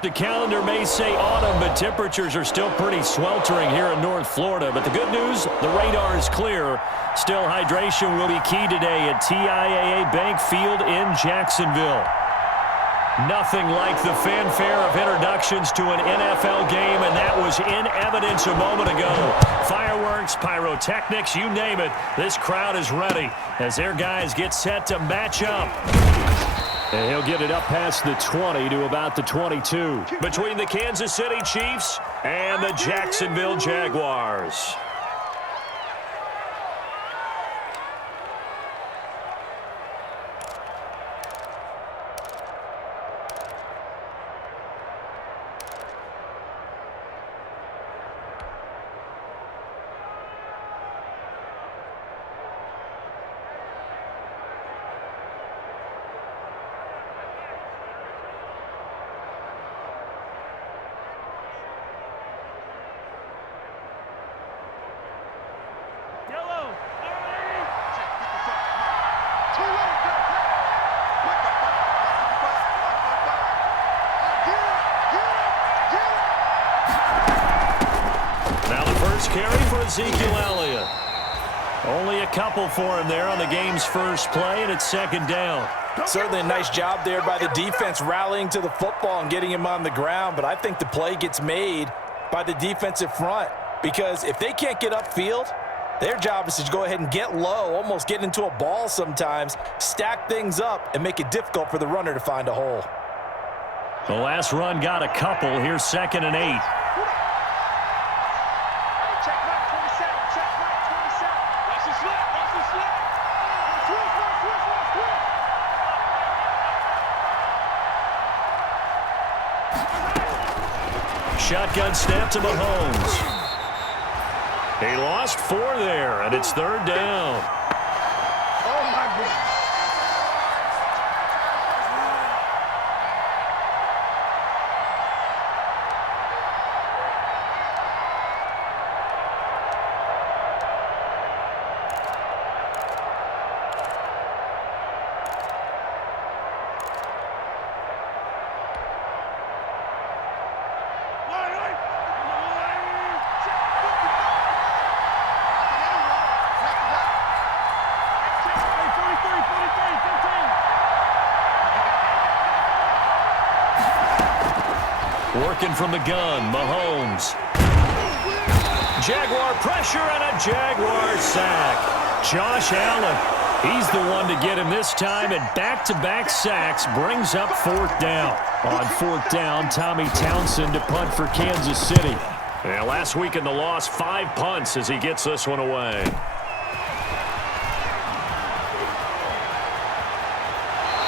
The calendar may say autumn, but temperatures are still pretty sweltering here in North Florida. But the good news, the radar is clear. Still, hydration will be key today at TIAA Bank Field in Jacksonville. Nothing like the fanfare of introductions to an NFL game, and that was in evidence a moment ago. Fireworks, pyrotechnics, you name it. This crowd is ready as their guys get set to match up. And he'll get it up past the 20 to about the 22. Between the Kansas City Chiefs and the Jacksonville Jaguars. Carry for Ezekiel Elliott. Only a couple for him there on the game's first play, and it's second down. Certainly a nice job there by the defense rallying to the football and getting him on the ground, but I think the play gets made by the defensive front because if they can't get upfield, their job is to go ahead and get low, almost get into a ball sometimes, stack things up, and make it difficult for the runner to find a hole. The last run got a couple. Here's 2nd and 8. Shotgun snap to Mahomes. He lost 4 there, and it's 3rd down. Oh, my goodness. Working from the gun, Mahomes. Jaguar pressure and a Jaguar sack. Josh Allen, he's the one to get him this time, and back-to-back sacks brings up 4th down. On 4th down, Tommy Townsend to punt for Kansas City. Yeah, last week in the loss, 5 punts as he gets this one away.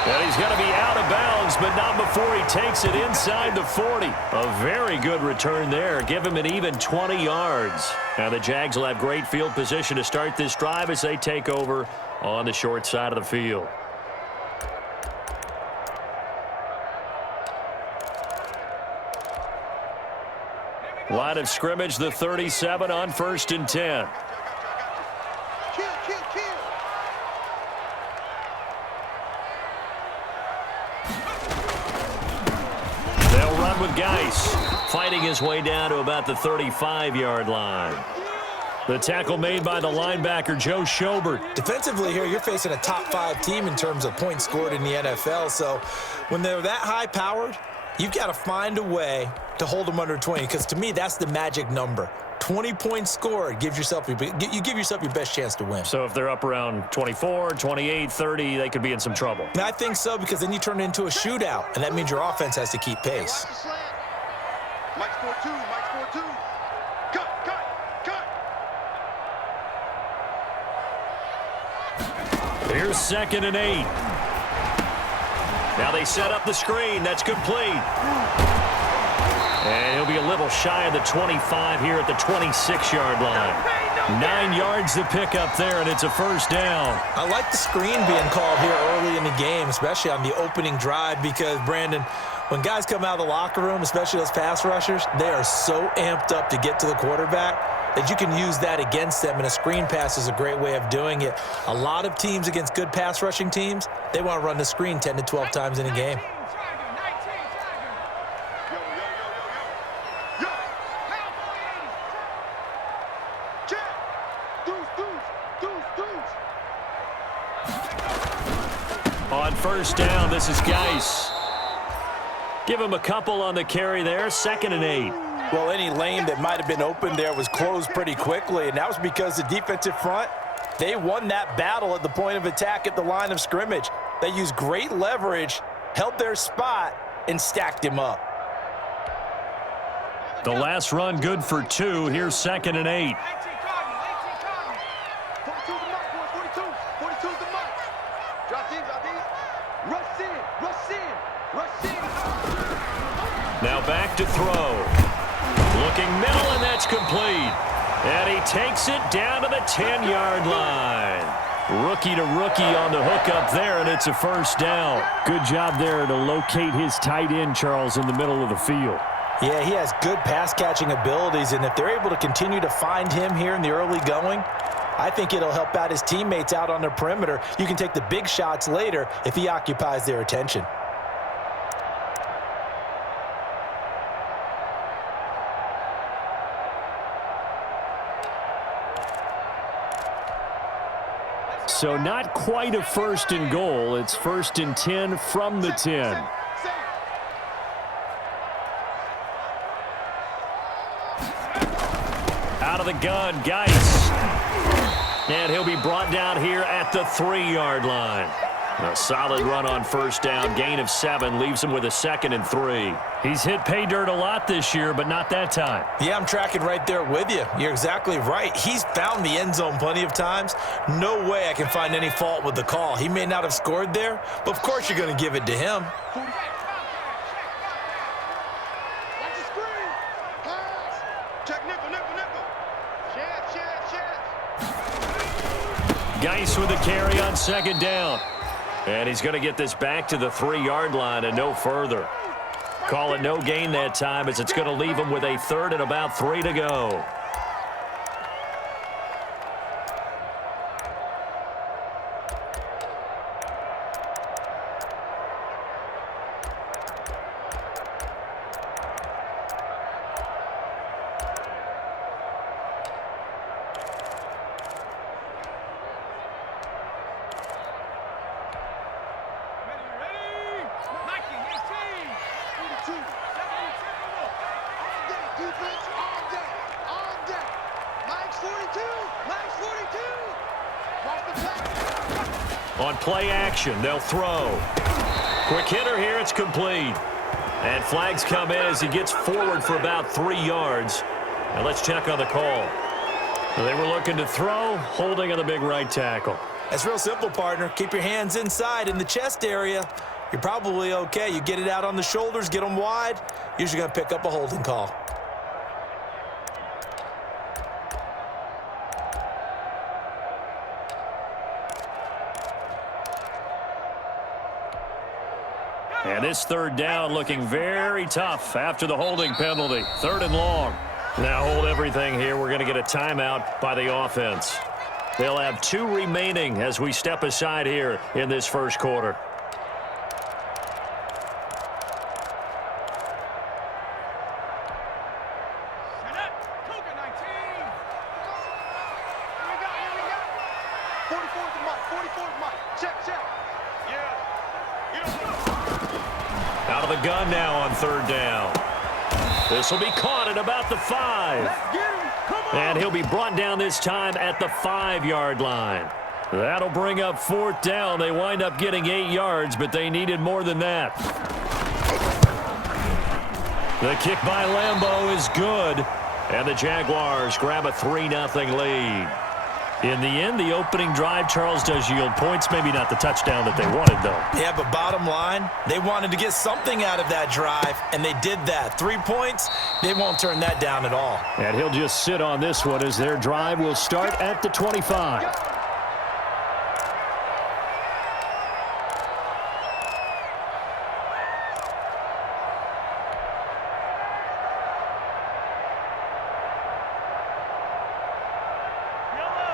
And he's going to be out of bounds, but not before he takes it inside the 40. A very good return there. Give him an even 20 yards. Now the Jags will have great field position to start this drive as they take over on the short side of the field. Line of scrimmage, the 37 on 1st and 10. With Geis fighting his way down to about the 35-yard line. The tackle made by the linebacker, Joe Schobert. Defensively here, you're facing a top-5 team in terms of points scored in the NFL. So when they're that high-powered, you've got to find a way to hold them under 20 because to me, that's the magic number. 20 points scored, you give yourself your best chance to win. So if they're up around 24, 28, 30, they could be in some trouble. And I think so because then you turn it into a shootout, and that means your offense has to keep pace. Mike's 4-2, Mike's 4-2. Cut. Here's 2nd and 8. Now they set up the screen. That's complete. And he'll be a little shy of the 25 here at the 26-yard line. 9 yards to pick up there, and it's a 1st down. I like the screen being called here early in the game, especially on the opening drive, because, Brandon, when guys come out of the locker room, especially those pass rushers, they are so amped up to get to the quarterback that you can use that against them, and a screen pass is a great way of doing it. A lot of teams against good pass rushing teams, they want to run the screen 10 to 12 times in a game. first down. This is Geis. Give him a couple on the carry there. 2nd and 8. Well, any lane that might have been open there was closed pretty quickly, and that was because the defensive front, they won that battle at the point of attack at the line of scrimmage. They used great leverage, held their spot, and stacked him up. The last run good for 2. Here's 2nd and 8. 42 the mark, boys. 42. 42's the mark. Drop deep, drop deep. Rush in, rush in, rush in. Now back to throw. Looking middle, and that's complete. And he takes it down to the 10-yard line. Rookie to rookie on the hook up there, and it's a first down. Good job there to locate his tight end, Charles, in the middle of the field. Yeah, he has good pass-catching abilities, and if they're able to continue to find him here in the early going, I think it'll help out his teammates out on the perimeter. You can take the big shots later if he occupies their attention. So not quite a 1st and goal. It's 1st and 10 from the 10. Out of the gun, Geis. And he'll be brought down here at the 3-yard line. A solid run on first down. Gain of 7 leaves him with a 2nd and 3. He's hit pay dirt a lot this year, but not that time. Yeah, I'm tracking right there with you. You're exactly right. He's found the end zone plenty of times. No way I can find any fault with the call. He may not have scored there, but of course you're going to give it to him. Watch the screen. Pass. Check nickel, nickel, nickel. Chance. Geis with a carry on 2nd down. And he's going to get this back to the 3-yard line and no further. Call it no gain that time, as it's going to leave him with a 3rd and about 3 to go. On play action, they'll throw. Quick hitter here, it's complete. And flags come in as he gets forward for about 3 yards. Now let's check on the call. They were looking to throw, holding on the big right tackle. That's real simple, partner. Keep your hands inside in the chest area. You're probably okay. You get it out on the shoulders, get them wide. Usually going to pick up a holding call. And this 3rd down looking very tough after the holding penalty. 3rd and long. Now hold everything here. We're going to get a timeout by the offense. They'll have 2 remaining as we step aside here in this first quarter. Out of the gun now on 3rd down. This will be caught at about the 5. And he'll be brought down this time at the 5-yard line. That'll bring up 4th down. They wind up getting 8 yards, but they needed more than that. The kick by Lambeau is good. And the Jaguars grab a 3-0 lead. In the end, the opening drive, Charles, does yield points. Maybe not the touchdown that they wanted, though. Yeah, but bottom line, they wanted to get something out of that drive, and they did that. 3 points, they won't turn that down at all. And he'll just sit on this one as their drive will start at the 25.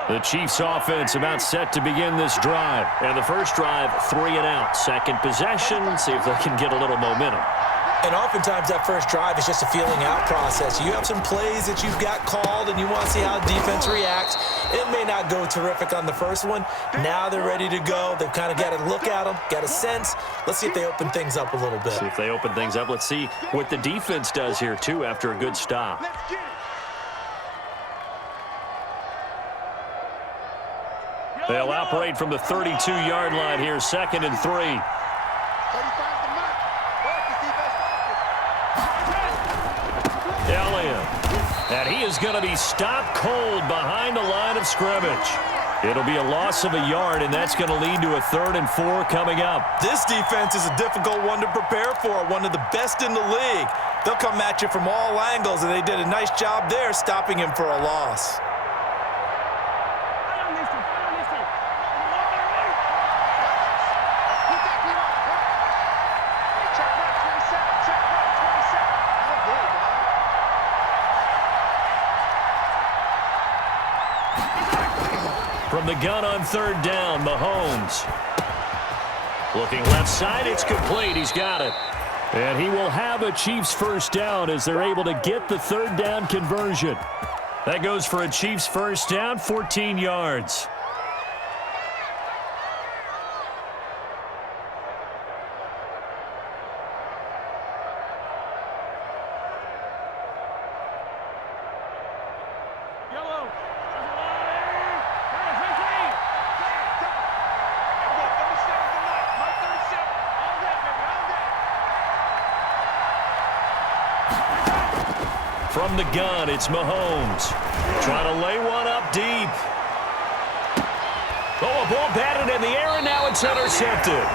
The Chiefs offense about set to begin this drive. And the first drive, 3 and out. Second possession, see if they can get a little momentum. And oftentimes that first drive is just a feeling out process. You have some plays that you've got called and you want to see how the defense reacts. It may not go terrific on the first one. Now they're ready to go. They've kind of got to look at them, got a sense. Let's see if they open things up a little bit. See if they open things up. Let's see what the defense does here, too, after a good stop. They'll operate from the 32-yard line here, 2nd and 3. Elliott. And he is going to be stopped cold behind the line of scrimmage. It'll be a loss of a yard, and that's going to lead to a 3rd and 4 coming up. This defense is a difficult one to prepare for, one of the best in the league. They'll come at you from all angles, and they did a nice job there stopping him for a loss. From the gun on 3rd down, Mahomes. Looking left side, it's complete. He's got it. And he will have a Chiefs first down as they're able to get the 3rd down conversion. That goes for a Chiefs first down, 14 yards. From the gun, it's Mahomes. Trying to lay one up deep. Oh, a ball batted in the air, and now it's intercepted.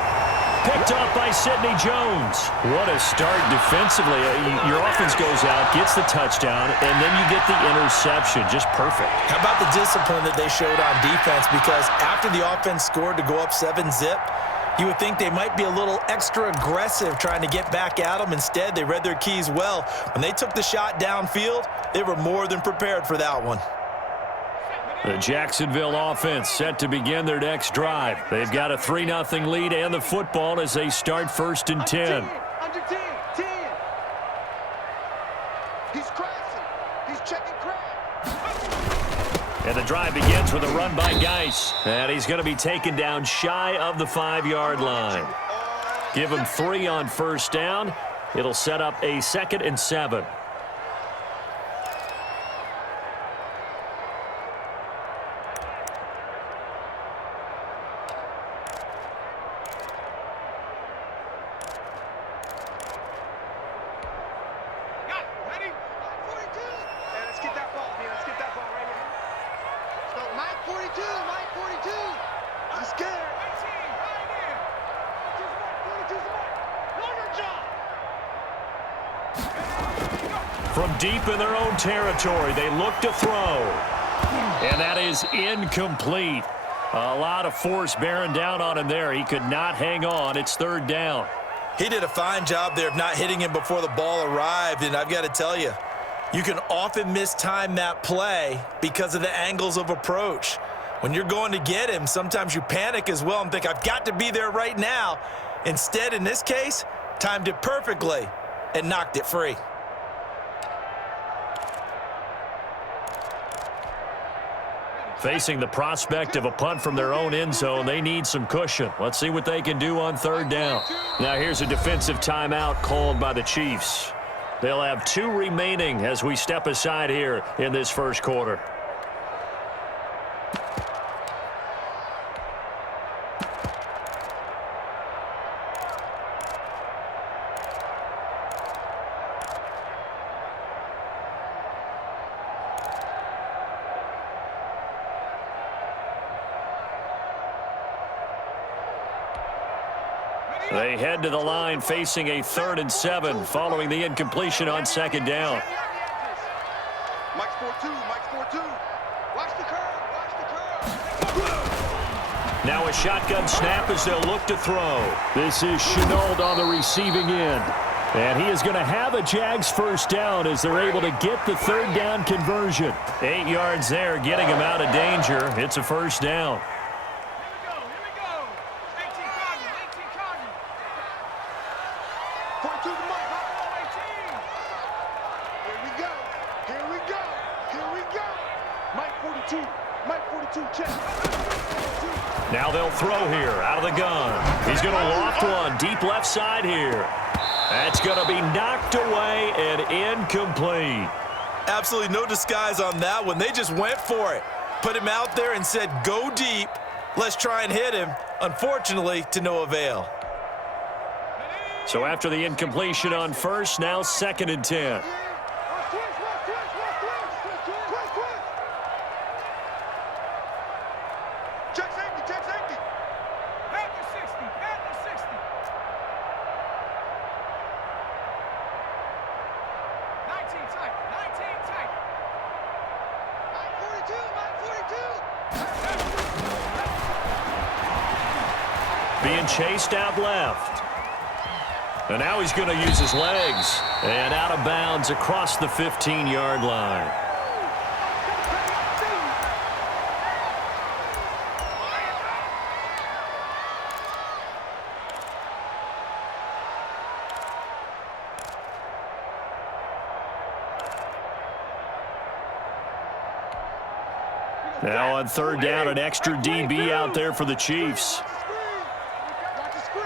Picked off by Sidney Jones. What a start defensively. Your offense goes out, gets the touchdown, and then you get the interception. Just perfect. How about the discipline that they showed on defense? Because after the offense scored to go up 7-zip, you would think they might be a little extra aggressive trying to get back at them. Instead, they read their keys well. When they took the shot downfield, they were more than prepared for that one. The Jacksonville offense set to begin their next drive. They've got a 3-0 lead and the football as they start 1st and 10. Under 10. He's crashing. He's checking crash. And the drive begins with a run by Geis. And he's going to be taken down shy of the 5-yard line. Give him 3 on 1st down. It'll set up a 2nd and 7. From deep in their own territory, they look to throw. And that is incomplete. A lot of force bearing down on him there. He could not hang on. It's 3rd down. He did a fine job there of not hitting him before the ball arrived, and I've got to tell you, you can often mistime that play because of the angles of approach. When you're going to get him, sometimes you panic as well and think, I've got to be there right now. Instead, in this case, timed it perfectly and knocked it free. Facing the prospect of a punt from their own end zone, they need some cushion. Let's see what they can do on 3rd down. Now here's a defensive timeout called by the Chiefs. They'll have 2 remaining as we step aside here in this 1st quarter. They head to the line facing a 3rd and 7 following the incompletion on 2nd down. Mike's 4-2. Watch the curve. Now a shotgun snap as they'll look to throw. This is Shenault on the receiving end. And he is going to have a Jags first down as they're able to get the 3rd down conversion. 8 yards there, getting him out of danger. It's a first down. 42. Mike 42, check. Now they'll throw here out of the gun. He's going to loft one deep left side here. That's going to be knocked away and incomplete. Absolutely no disguise on that one. They just went for it. Put him out there and said, go deep. Let's try and hit him. Unfortunately, to no avail. So after the incompletion on first, now 2nd and 10. Check safety, check safety. Back to 60, back to 60. 19 tight, 19 tight. Mike 42, Mike 42. Being chased out left. And now he's going to use his legs. And out of bounds across the 15-yard line. Now on 3rd down, an extra DB out there for the Chiefs. Watch the screen.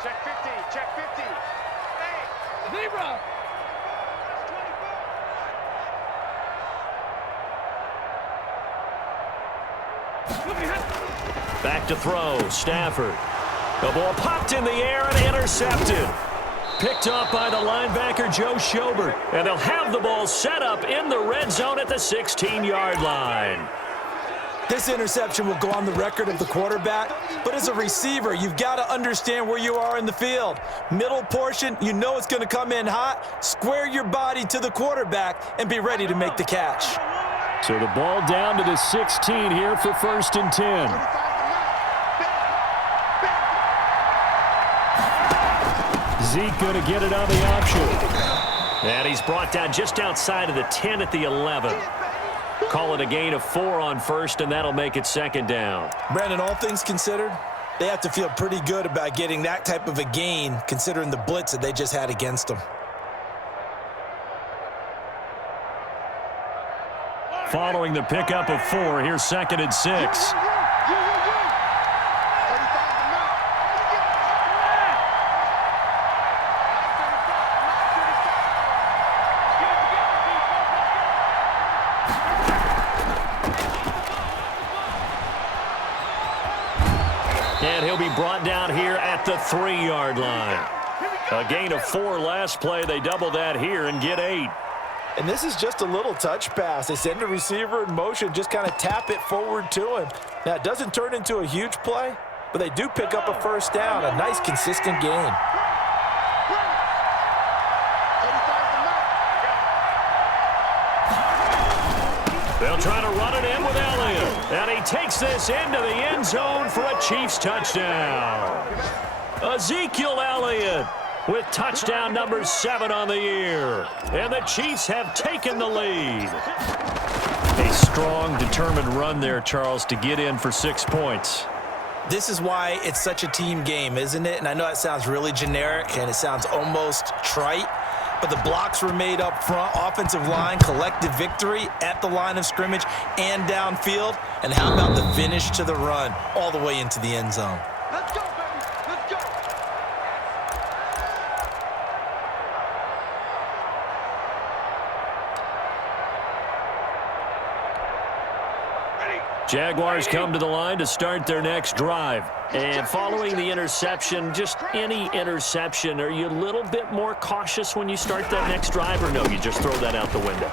Check 50, check 50. Hey, Zebra. Back to throw, Stafford. The ball popped in the air and intercepted. Picked up by the linebacker, Joe Schobert. And they'll have the ball set up in the red zone at the 16-yard line. This interception will go on the record of the quarterback, but as a receiver, you've got to understand where you are in the field. Middle portion, you know it's going to come in hot. Square your body to the quarterback and be ready to make the catch. So the ball down to the 16 here for 1st and 10. Zeke going to get it on the option. And he's brought down just outside of the 10 at the 11. Call it a gain of 4 on 1st, and that'll make it 2nd down. Brandon, all things considered, they have to feel pretty good about getting that type of a gain, considering the blitz that they just had against them. Following the pickup of 4, here's 2nd and 6. And he'll be brought down here at the 3-yard line. A gain of 4 last play. They double that here and get 8. And this is just a little touch pass. They send a receiver in motion, just kind of tap it forward to him. Now, it doesn't turn into a huge play, but they do pick up a 1st down, a nice, consistent gain. They'll try to run it in with Elliott. And he takes this into the end zone for a Chiefs touchdown. Ezekiel Elliott with touchdown number 7 on the year. And the Chiefs have taken the lead. A strong, determined run there, Charles, to get in for 6 points. This is why it's such a team game, isn't it? And I know that sounds really generic and it sounds almost trite, but the blocks were made up front, offensive line, collective victory at the line of scrimmage and downfield. And how about the finish to the run all the way into the end zone? Let's go, baby. Let's go. Jaguars come to the line to start their next drive. And following the interception, just any interception, are you a little bit more cautious when you start that next drive, or no, you just throw that out the window?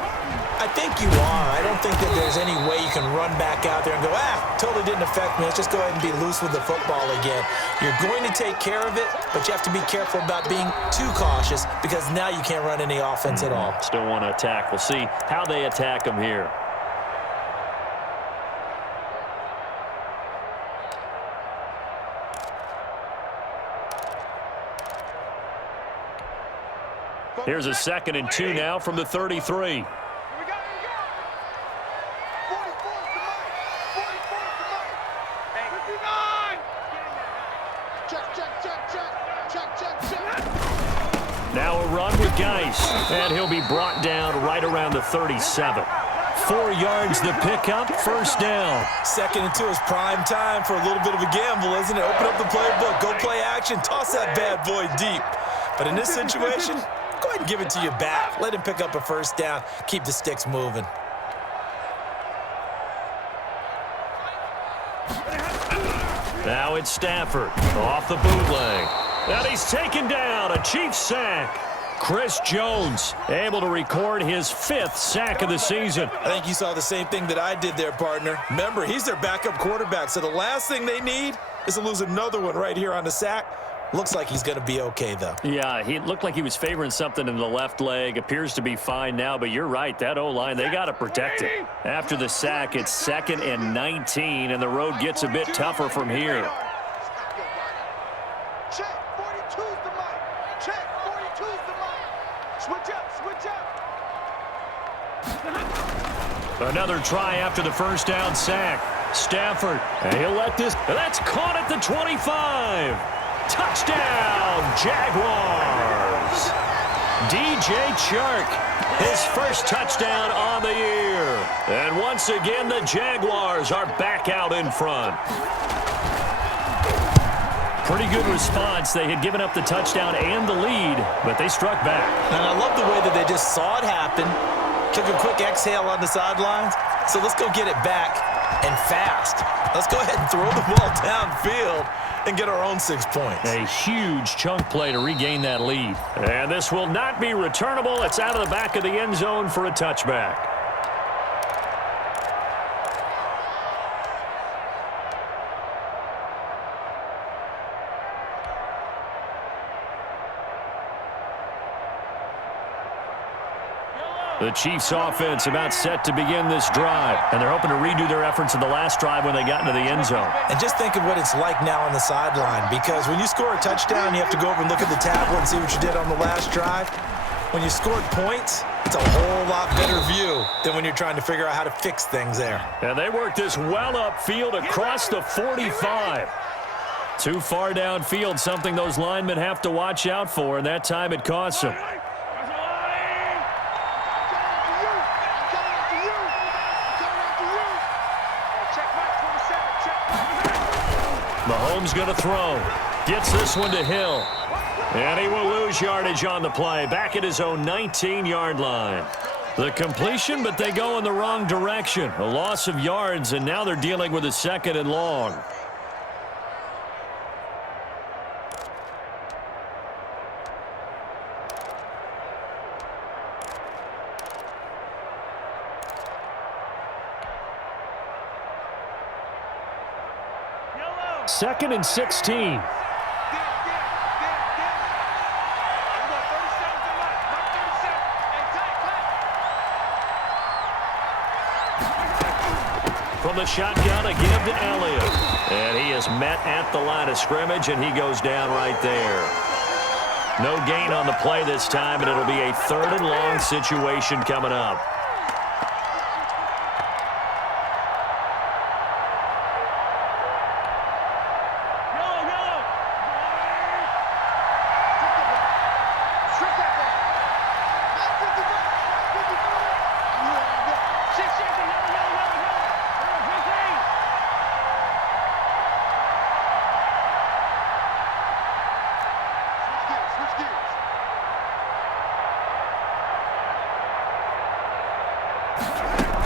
I think you are. I don't think that there's any way you can run back out there and go, totally didn't affect me. Let's just go ahead and be loose with the football again. You're going to take care of it, but you have to be careful about being too cautious because now you can't run any offense at all. Still want to attack. We'll see how they attack them here. Here's a 2nd and 2 now from the 33. Now a run with Geis, and he'll be brought down right around the 37. 24 yards the pickup, first down. 2nd and 2 is prime time for a little bit of a gamble, isn't it? Open up the playbook, go play action, toss that bad boy deep. But in this situation, go ahead and give it to your back. Let him pick up a first down, keep the sticks moving. Now it's Stafford off the bootleg. And he's taken down, a Chiefs sack. Chris Jones able to record his 5th sack of the season. I think you saw the same thing that I did there, partner. Remember, he's their backup quarterback, so the last thing they need is to lose another one right here on the sack. Looks like he's going to be okay, though. Yeah, he looked like he was favoring something in the left leg. Appears to be fine now, but you're right. That O-line, they got to protect it. After the sack, it's 2nd and 19, and the road gets a bit tougher from here. Check, 42's the mark. Check, 42's the mark. Switch up, switch up. Another try after the first down sack. Stafford, and he'll let this. That's caught at the 25. Touchdown, Jaguars. DJ Chark, his first touchdown on the year. And once again, the Jaguars are back out in front. Pretty good response. They had given up the touchdown and the lead, but they struck back. And I love the way that they just saw it happen, took a quick exhale on the sidelines. So let's go get it back and fast. Let's go ahead and throw the ball downfield and get our own 6 points. A huge chunk play to regain that lead. And this will not be returnable. It's out of the back of the end zone for a touchback. The Chiefs offense about set to begin this drive, and they're hoping to redo their efforts in the last drive when they got into the end zone. And just think of what it's like now on the sideline, because when you score a touchdown, you have to go over and look at the tablet and see what you did on the last drive. When you scored points, it's a whole lot better view than when you're trying to figure out how to fix things there. And they worked this well upfield across the 45. Too far downfield, something those linemen have to watch out for, and that time it costs them. Mahomes going to throw. Gets this one to Hill. And he will lose yardage on the play. Back at his own 19-yard line. The completion, but they go in the wrong direction. A loss of yards, and now they're dealing with a 2nd and long. Second and 16. From the shotgun, a give to Elliott. And he is met at the line of scrimmage, and he goes down right there. No gain on the play this time, and it'll be a 3rd and long situation coming up.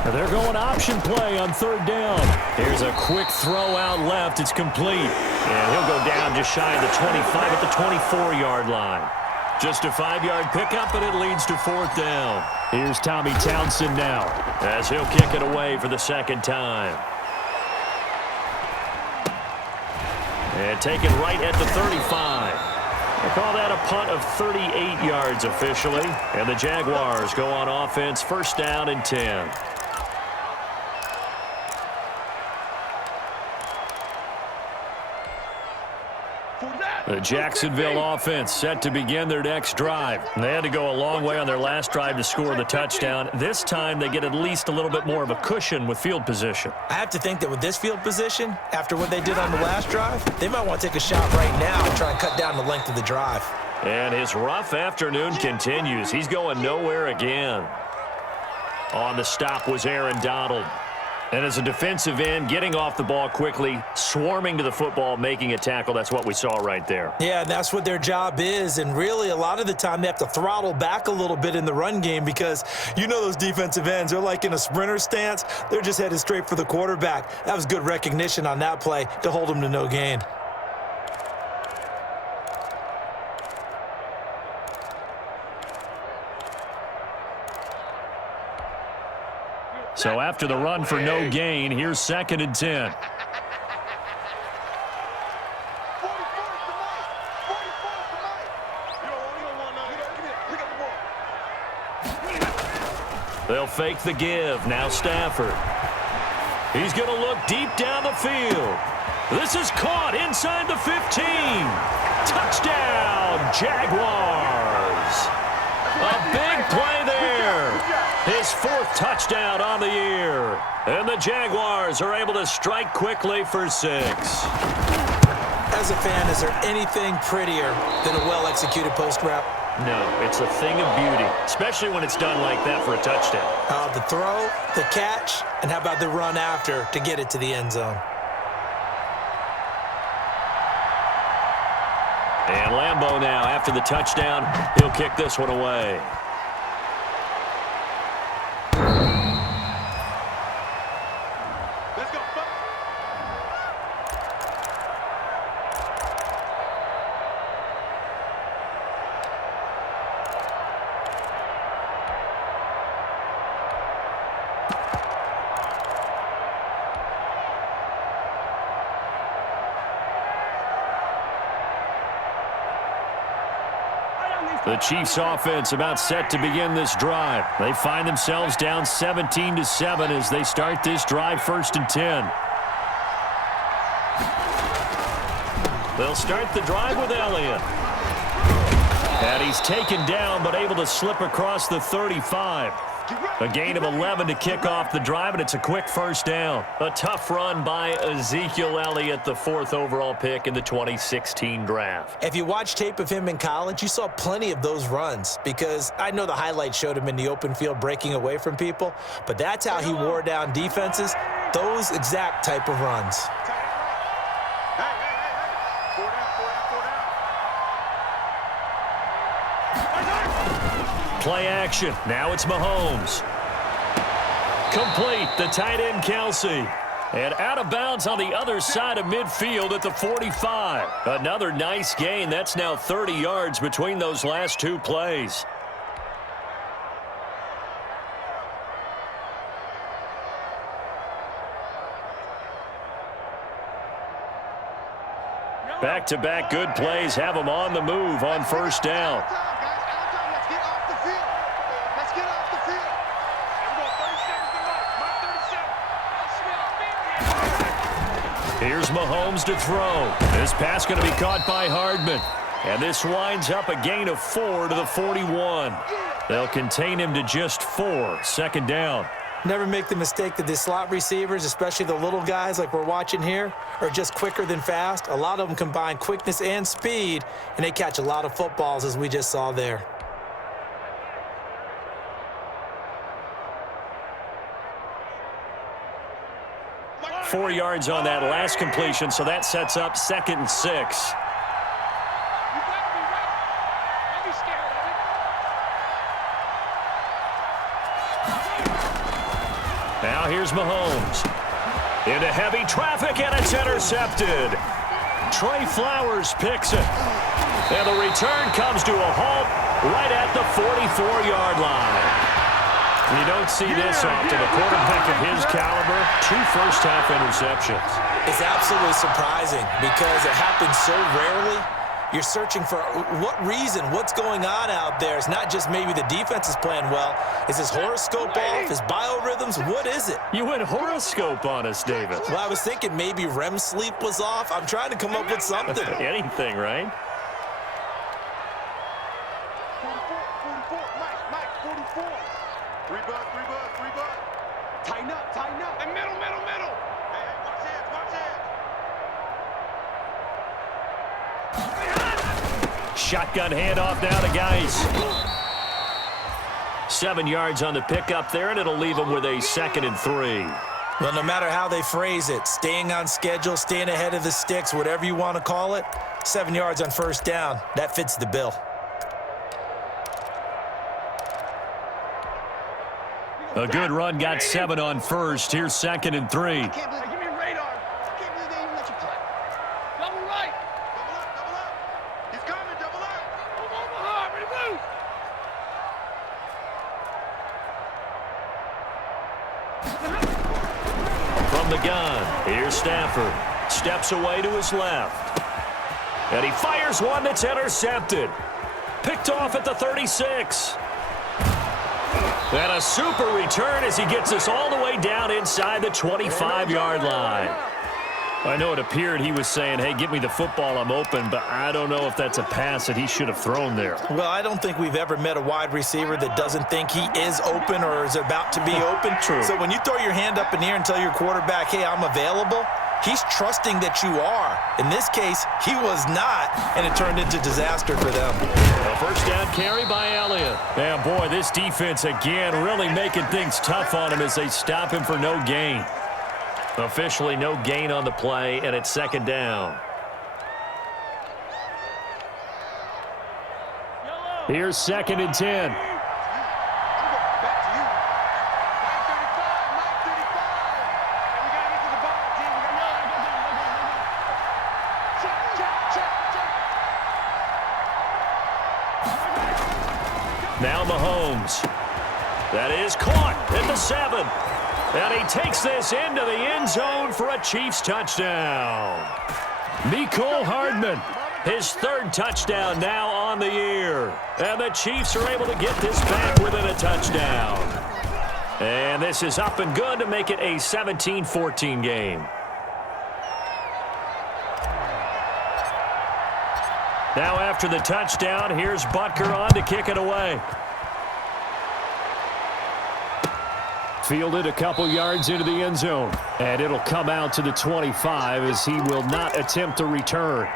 They're going option play on 3rd down. Here's a quick throw out left. It's complete. And he'll go down just shy of the 25 at the 24-yard line. Just a 5-yard pickup, and it leads to 4th down. Here's Tommy Townsend now as he'll kick it away for the 2nd time. And taken right at the 35. They call that a punt of 38 yards officially. And the Jaguars go on offense, 1st down and 10. The Jacksonville offense set to begin their next drive. They had to go a long way on their last drive to score the touchdown. This time they get at least a little bit more of a cushion with field position. I have to think that with this field position, after what they did on the last drive, they might want to take a shot right now and try and cut down the length of the drive. And his rough afternoon continues. He's going nowhere again. On the stop was Aaron Donald. And as a defensive end, getting off the ball quickly, swarming to the football, making a tackle, that's what we saw right there. Yeah, and that's what their job is. And really, a lot of the time, they have to throttle back a little bit in the run game because you know those defensive ends, they're like in a sprinter stance. They're just headed straight for the quarterback. That was good recognition on that play to hold them to no gain. So after the run for no gain, here's 2nd and 10. They'll fake the give. Now Stafford. He's going to look deep down the field. This is caught inside the 15. Touchdown, Jaguars. A big play there. His 4th touchdown on the year. And the Jaguars are able to strike quickly for 6. As a fan, is there anything prettier than a well-executed post route? No, it's a thing of beauty, especially when it's done like that for a touchdown. The throw, the catch, and how about the run after to get it to the end zone? And Lambeau now, after the touchdown, he'll kick this one away. Let's go. The Chiefs offense about set to begin this drive. They find themselves down 17-7 as they start this drive 1st and 10. They'll start the drive with Elliott. And he's taken down but able to slip across the 35. A gain of 11 to kick off the drive, and it's a quick 1st down. A tough run by Ezekiel Elliott, the 4th overall pick in the 2016 draft. If you watch tape of him in college, you saw plenty of those runs because I know the highlights showed him in the open field breaking away from people, but that's how he wore down defenses, those exact type of runs. Play action. Now it's Mahomes. Complete. The tight end, Kelsey. And out of bounds on the other side of midfield at the 45. Another nice gain. That's now 30 yards between those last 2 plays. Back-to-back good plays have them on the move on 1st down. Here's Mahomes to throw. This pass going to be caught by Hardman. And this winds up a gain of 4 to the 41. They'll contain him to just 4. 2nd down. Never make the mistake that the slot receivers, especially the little guys like we're watching here, are just quicker than fast. A lot of them combine quickness and speed, and they catch a lot of footballs as we just saw there. Four yards on that last completion, so that sets up 2nd and 6. Now here's Mahomes. Into heavy traffic, and it's intercepted. Trey Flowers picks it. And the return comes to a halt right at the 44-yard line. You don't see this often. A quarterback of his caliber, 2 first-half interceptions. It's absolutely surprising because it happens so rarely. You're searching for what reason, what's going on out there. It's not just maybe the defense is playing well. Is his horoscope off? His biorhythms? What is it? You went horoscope on us, David. Well, I was thinking maybe REM sleep was off. I'm trying to come up with something. Anything, right? 44, Mike, 44. 3 bucks. Tighten up. And middle. Hey, watch hands. Shotgun handoff now to Geis. 7 yards on the pickup there, and it'll leave them with a 2nd and 3. Well, no matter how they phrase it, staying on schedule, staying ahead of the sticks, whatever you want to call it, 7 yards on first down, that fits the bill. A good run got 7 on first. Here's 2nd and 3. I can't believe, give me radar. I can't believe they even let you play. Double right. Double up, double up. He's coming, double up. Move over hard. Ready, move. From the gun, here's Stafford. Steps away to his left. And he fires one that's intercepted. Picked off at the 36. And a super return as he gets us all the way down inside the 25-yard line. I know it appeared he was saying, hey, give me the football, I'm open, but I don't know if that's a pass that he should have thrown there. Well, I don't think we've ever met a wide receiver that doesn't think he is open or is about to be open. True. So when you throw your hand up in the air and tell your quarterback, hey, I'm available, he's trusting that you are. In this case, he was not, and it turned into disaster for them. A first down carry by Elliott. And boy, this defense again really making things tough on him as they stop him for no gain. Officially no gain on the play, and it's 2nd down. Here's 2nd and 10. I'm going back to you. 9:35. And we got to get to the ball, team. We got check. Now Mahomes. That is caught at the 7. And he takes this into the end zone for a Chiefs touchdown. Mecole Hardman, his 3rd touchdown now on the year. And the Chiefs are able to get this back within a touchdown. And this is up and good to make it a 17-14 game. Now after the touchdown, here's Butker on to kick it away. Fielded a couple yards into the end zone. And it'll come out to the 25 as he will not attempt to return.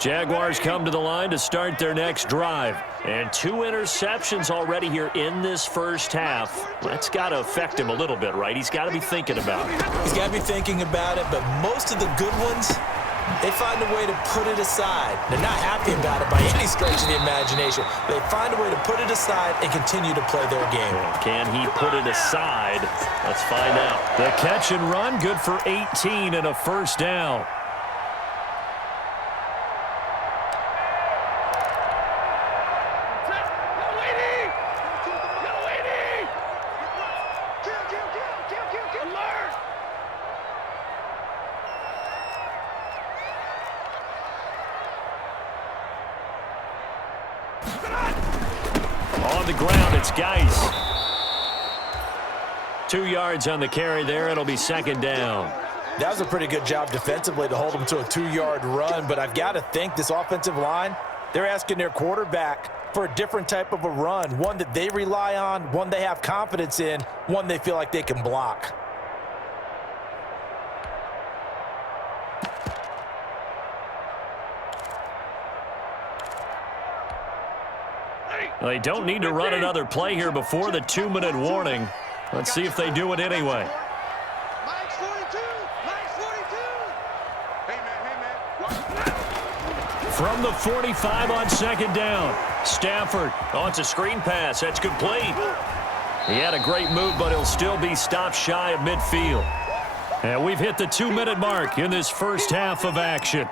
Jaguars come to the line to start their next drive. And 2 interceptions already here in this first half. That's got to affect him a little bit, right? He's got to be thinking about it. He's got to be thinking about it, but most of the good ones, they find a way to put it aside. They're not happy about it by any stretch of the imagination. They find a way to put it aside and continue to play their game. Can he put it aside? Let's find out. The catch and run, good for 18 and a first down. On the ground, it's Geis. 2 yards on the carry there. It'll be 2nd down. That was a pretty good job defensively to hold them to a 2-yard run, but I've got to think this offensive line, they're asking their quarterback for a different type of a run, one that they rely on, one they have confidence in, one they feel like they can block. They don't need to run another play here before the 2-minute warning. Let's see if they do it anyway. Mike's 42. Mike's 42. Hey, man. From the 45 on 2nd down. Stafford. Oh, it's a screen pass. That's complete. He had a great move, but he'll still be stopped shy of midfield. And we've hit the 2-minute mark in this first half of action.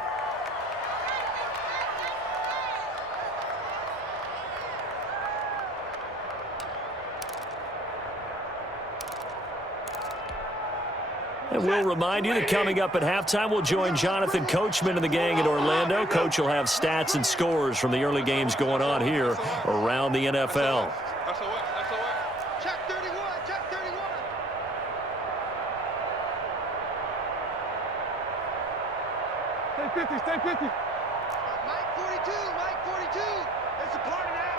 And we'll remind you that coming up at halftime, we'll join Jonathan Coachman and the gang in Orlando. Coach will have stats and scores from the early games going on here around the NFL. Check 31. Check 31. Stay 50. Stay 50. Mike 42. Mike 42. It's a part of that.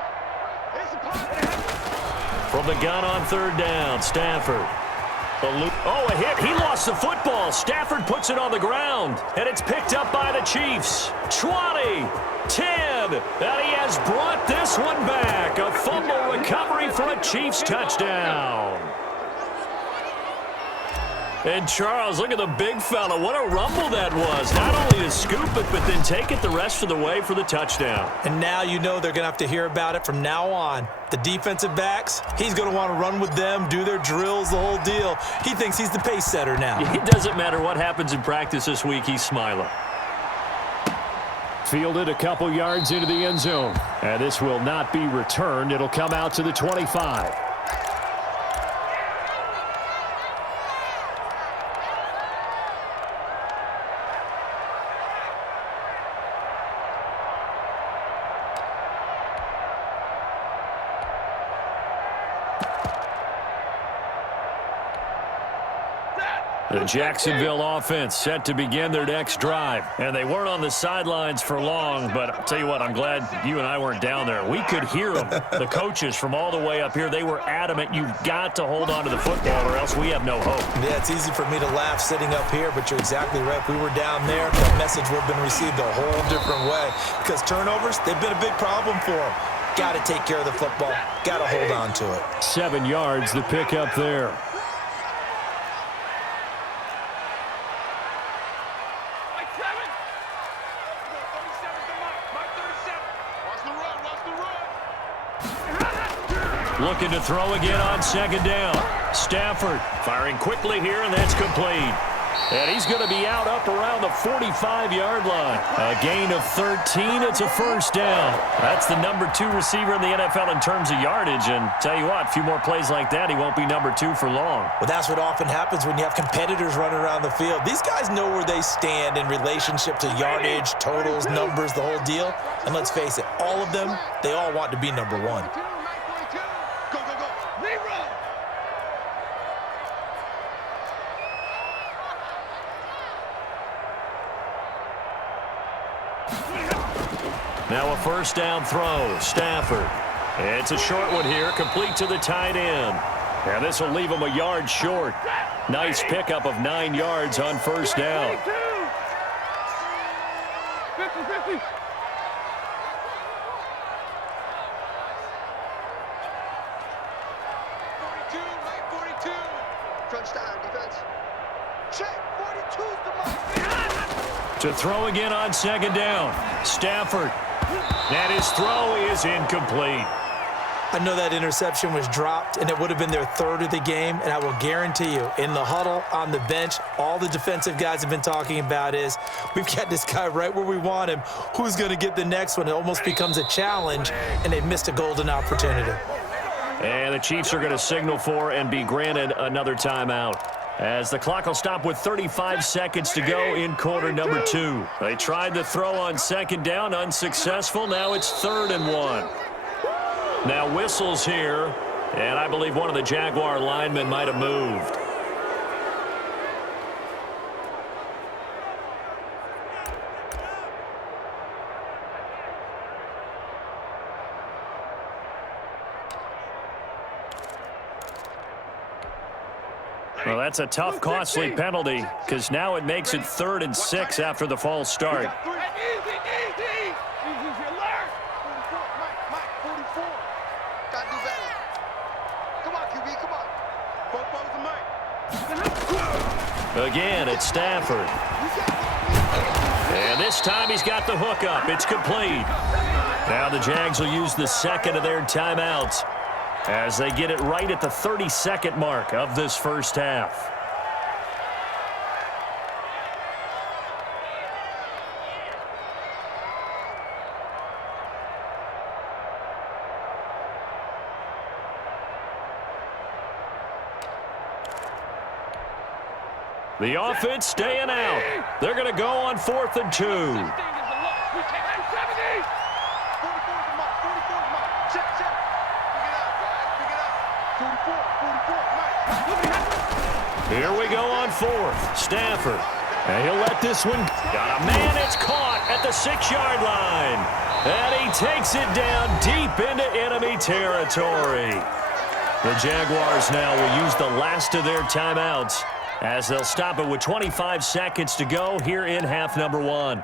From the gun on third down, Stafford. Oh, a hit. He lost the football. Stafford puts it on the ground, and it's picked up by the Chiefs. 20, 10, and he has brought this one back. A fumble recovery for a Chiefs touchdown. And Charles, look at the big fella. What a rumble that was. Not only to scoop it, but then take it the rest of the way for the touchdown. And now you know they're going to have to hear about it from now on. The defensive backs, he's going to want to run with them, do their drills, the whole deal. He thinks he's the pace setter now. It doesn't matter what happens in practice this week, he's smiling. Fielded a couple yards into the end zone. And this will not be returned. It'll come out to the 25. The Jacksonville offense set to begin their next drive. And they weren't on the sidelines for long, but I'll tell you what, I'm glad you and I weren't down there. We could hear them. The coaches from all the way up here, they were adamant, you've got to hold on to the football or else we have no hope. Yeah, it's easy for me to laugh sitting up here, but you're exactly right. If we were down there, that message would have been received a whole different way. Because turnovers, they've been a big problem for them. Got to take care of the football. Got to hold on to it. 7 yards, the pickup there. Looking to throw again on second down. Stafford firing quickly here, and that's complete. And he's going to be out up around the 45-yard line. A gain of 13. It's a first down. That's the number 2 receiver in the NFL in terms of yardage. And tell you what, a few more plays like that, he won't be number 2 for long. Well, that's what often happens when you have competitors running around the field. These guys know where they stand in relationship to yardage, totals, numbers, the whole deal. And let's face it, all of them, they all want to be number 1. Now a first down throw. Stafford. It's a short one here, complete to the tight end. And this will leave him a yard short. Nice pickup of 9 yards on first down. 50-50. Crunch time, defense. Check. 42's the mark. To throw again on second down. Stafford. And his throw is incomplete. I know that interception was dropped, and it would have been their 3rd of the game, and I will guarantee you, in the huddle, on the bench, all the defensive guys have been talking about is, we've got this guy right where we want him. Who's going to get the next one? It almost becomes a challenge, and they missed a golden opportunity. And the Chiefs are going to signal for and be granted another timeout, as the clock will stop with 35 seconds to go in quarter number 2. They tried the throw on second down, unsuccessful. Now it's 3rd and 1. Now whistles here, and I believe one of the Jaguar linemen might have moved. Well, that's a tough, costly penalty, because now it makes it 3rd and 6 after the false start. Easy. Easy, you learn. 44. Gotta do better. Come on, QB, come on. Both the mic. Again, it's Stafford. And this time he's got the hook up. It's complete. Now the Jags will use the 2nd of their timeouts as they get it right at the 32nd mark of this first half. The offense staying out. They're going to go on 4th and 2. Here we go on 4th. Stafford. And he'll let this one. Got a man. It's caught at the 6-yard line. And he takes it down deep into enemy territory. The Jaguars now will use the last of their timeouts as they'll stop it with 25 seconds to go here in half number 1.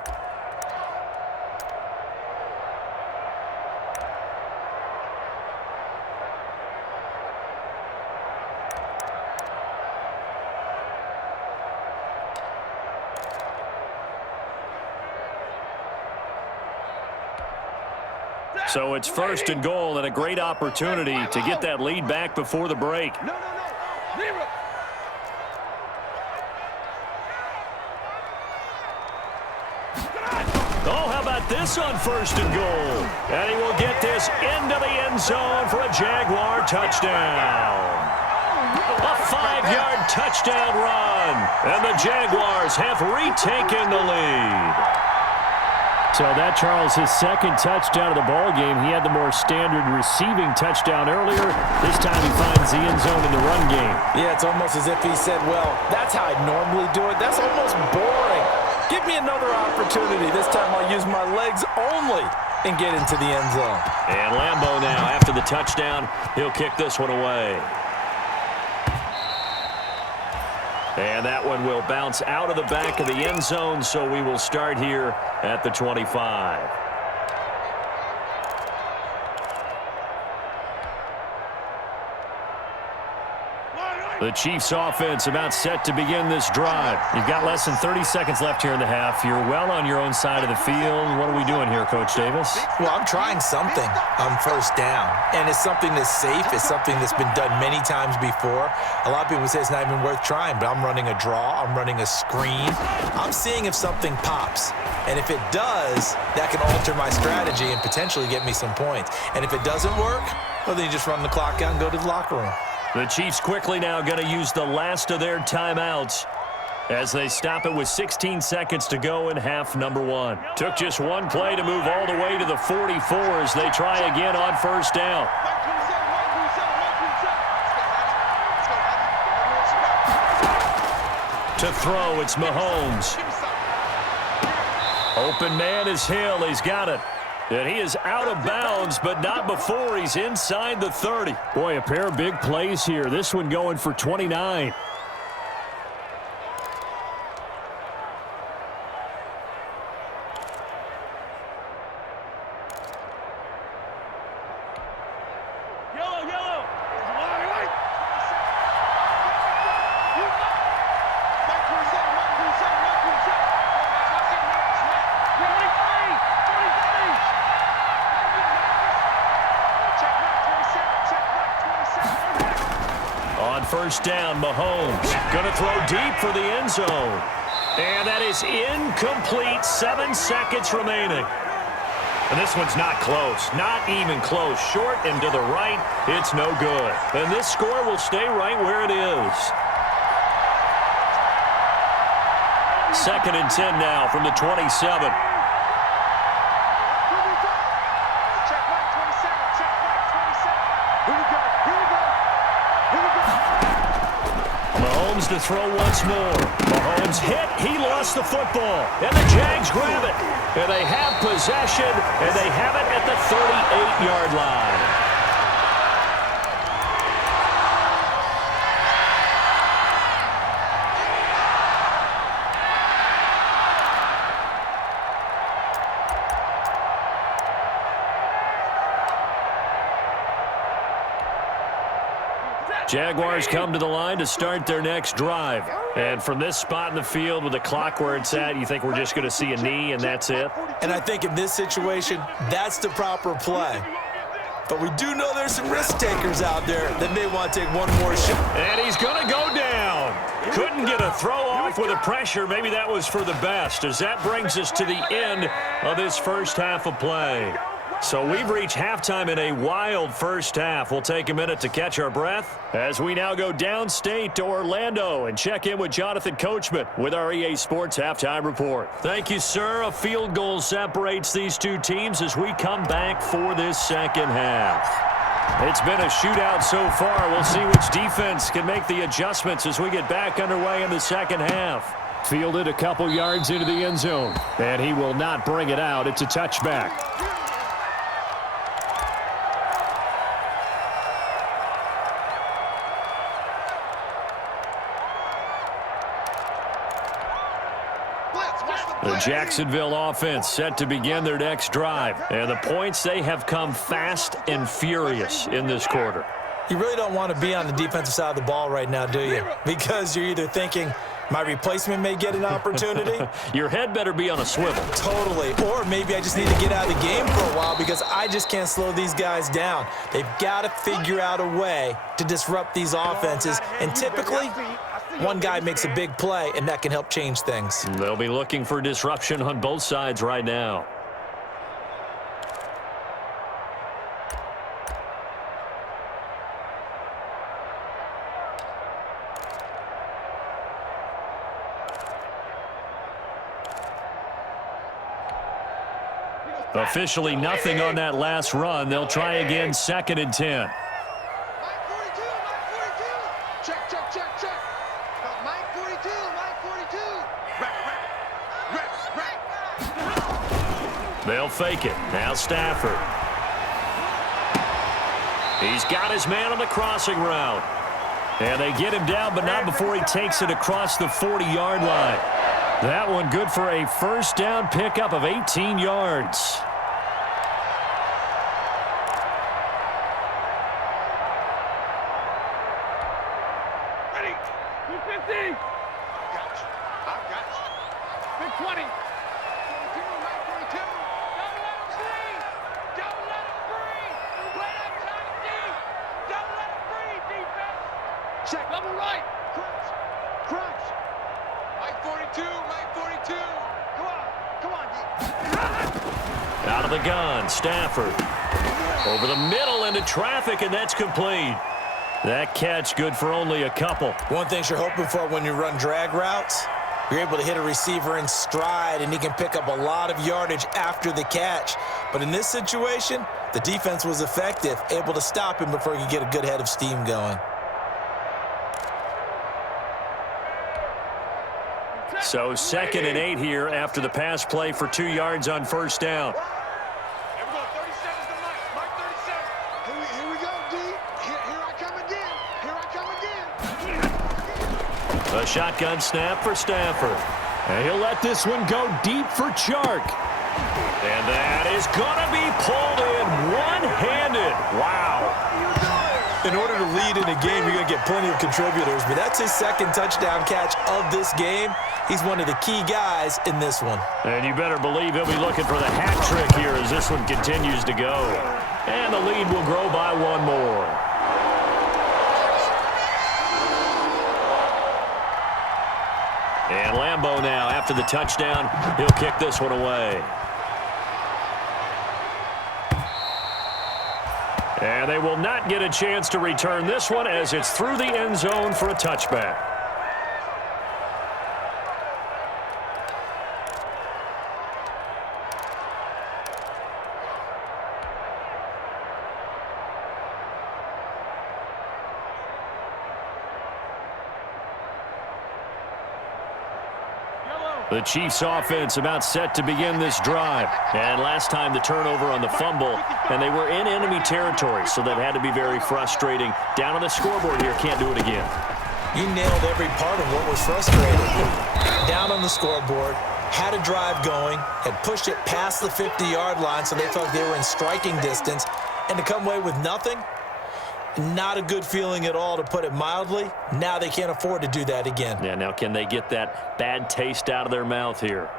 So it's first and goal and a great opportunity to get that lead back before the break. No. Zero. Oh, how about this on first and goal? And he will get this into the end zone for a Jaguar touchdown. A 5-yard touchdown run. And the Jaguars have retaken the lead. So that, Charles, his second touchdown of the ball game. He had the more standard receiving touchdown earlier. This time he finds the end zone in the run game. Yeah, it's almost as if he said, well, that's how I normally do it. That's almost boring. Give me another opportunity. This time I'll use my legs only and get into the end zone. And Lambeau now, after the touchdown, he'll kick this one away. And that one will bounce out of the back of the end zone, so we will start here at the 25. The Chiefs offense about set to begin this drive. You've got less than 30 seconds left here in the half. You're well on your own side of the field. What are we doing here, Coach Davis? Well, I'm trying something on first down, and it's something that's safe. It's something that's been done many times before. A lot of people say it's not even worth trying, but I'm running a draw. I'm running a screen. I'm seeing if something pops, and if it does, that can alter my strategy and potentially get me some points. And if it doesn't work, well, then you just run the clock out and go to the locker room. The Chiefs quickly now going to use the last of their timeouts as they stop it with 16 seconds to go in half number 1. Took just one play to move all the way to the 44 as they try again on first down. To throw, it's Mahomes. Open man is Hill. He's got it. And he is out of bounds, but not before he's inside the 30. Boy, a pair of big plays here. This one going for 29. First down, Mahomes going to throw deep for the end zone. And that is incomplete. 7 seconds remaining. And this one's not close. Not even close. Short and to the right. It's no good. And this score will stay right where it is. 2nd and 10 now from the 27. To throw once more. Mahomes hit. He lost the football. And the Jags grab it. And they have possession. And they have it at the 38-yard line. Jaguars come to the line to start their next drive. And from this spot in the field with the clock where it's at, you think we're just going to see a knee and that's it? And I think in this situation, that's the proper play. But we do know there's some risk takers out there that may want to take one more shot. And he's going to go down. Couldn't get a throw off with the pressure. Maybe that was for the best, as that brings us to the end of this first half of play. So we've reached halftime in a wild first half. We'll take a minute to catch our breath as we now go downstate to Orlando and check in with Jonathan Coachman with our EA Sports Halftime Report. Thank you, sir. A field goal separates these two teams as we come back for this second half. It's been a shootout so far. We'll see which defense can make the adjustments as we get back underway in the second half. Fielded a couple yards into the end zone, and he will not bring it out. It's a touchback. The Jacksonville offense set to begin their next drive. And the points, they have come fast and furious in this quarter. You really don't want to be on the defensive side of the ball right now, do you? Because you're either thinking, my replacement may get an opportunity. Your head better be on a swivel. Totally. Or maybe I just need to get out of the game for a while because I just can't slow these guys down. They've got to figure out a way to disrupt these offenses. And typically, one guy makes a big play, and that can help change things. They'll be looking for disruption on both sides right now. Officially nothing on that last run. They'll try again, 2nd and 10. Mike 42, Mike 42. Check, check, check, check. Mike 42, Mike 42. Rep. They'll fake it. Now Stafford. He's got his man on the crossing route. And they get him down, but not before he takes it across the 40-yard line. That one good for a first down pickup of 18 yards. Ready. 250. I got you. Big 20. 42, Mike 42. Don't let him breathe. Don't let him breathe. Play that time deep. Don't let him breathe, defense. Check. Double right. Crunch. Crunch. Mike 42, Mike 42. Come on, D. Out of the gun, Stafford. Over the middle into traffic, and that's complete. That catch good for only a couple. One thing you're hoping for when you run drag routes, you're able to hit a receiver in stride, and he can pick up a lot of yardage after the catch. But in this situation, the defense was effective, able to stop him before he could get a good head of steam going. So 2nd and 8 here after the pass play for 2 yards on first down. Here we go. 30 seconds to Mike. Mike 37. Here we go, D. Here I come again. Here I come again. A shotgun snap for Stafford. And he'll let this one go deep for Chark. And that is going to be pulled in one-handed. Wow. In order to lead in a game, you're going to get plenty of contributors, but that's his 2nd touchdown catch of this game. He's one of the key guys in this one. And you better believe he'll be looking for the hat trick here as this one continues to go. And the lead will grow by one more. And Lambeau now, after the touchdown, he'll kick this one away. And they will not get a chance to return this one as it's through the end zone for a touchback. The Chiefs offense about set to begin this drive. And last time the turnover on the fumble, and they were in enemy territory, so that had to be very frustrating. Down on the scoreboard here, can't do it again. You nailed every part of what was frustrating. Down on the scoreboard, had a drive going, had pushed it past the 50-yard line so they felt they were in striking distance, and to come away with nothing, not a good feeling at all, to put it mildly. Now they can't afford to do that again. Yeah, now can they get that bad taste out of their mouth here?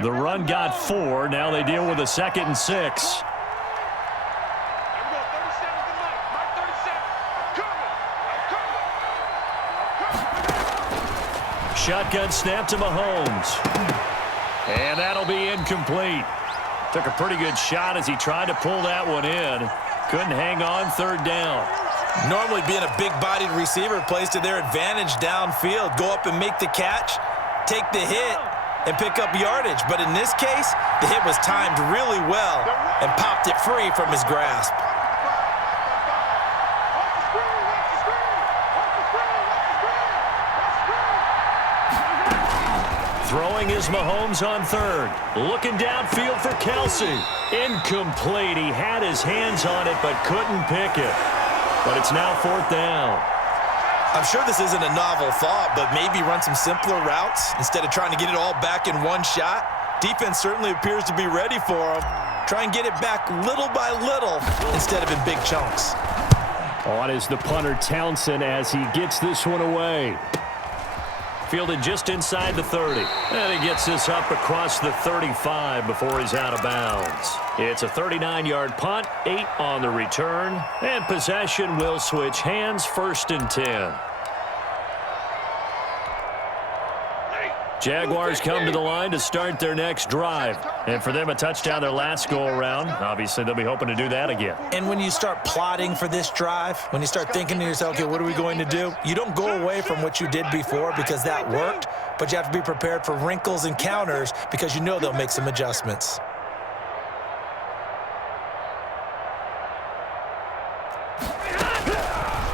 The run got 4. Now they deal with a 2nd and 6. Shotgun snap to Mahomes. And that'll be incomplete. Took a pretty good shot as he tried to pull that one in. Couldn't hang on 3rd down. Normally being a big-bodied receiver plays to their advantage downfield. Go up and make the catch, take the hit, and pick up yardage. But in this case, the hit was timed really well and popped it free from his grasp. Throwing is Mahomes on third. Looking downfield for Kelsey. Incomplete. He had his hands on it but couldn't pick it. But it's now fourth down. I'm sure this isn't a novel thought, but maybe run some simpler routes instead of trying to get it all back in one shot. Defense certainly appears to be ready for him. Try and get it back little by little instead of in big chunks. On is the punter Townsend as he gets this one away. Fielded just inside the 30. And he gets this up across the 35 before he's out of bounds. It's a 39-yard punt, 8 on the return, and possession will switch hands, 1st and 10. Jaguars come to the line to start their next drive. And for them, a touchdown their last go-around. Obviously, they'll be hoping to do that again. And when you start plotting for this drive, when you start thinking to yourself, okay, what are we going to do? You don't go away from what you did before because that worked, but you have to be prepared for wrinkles and counters because you know they'll make some adjustments.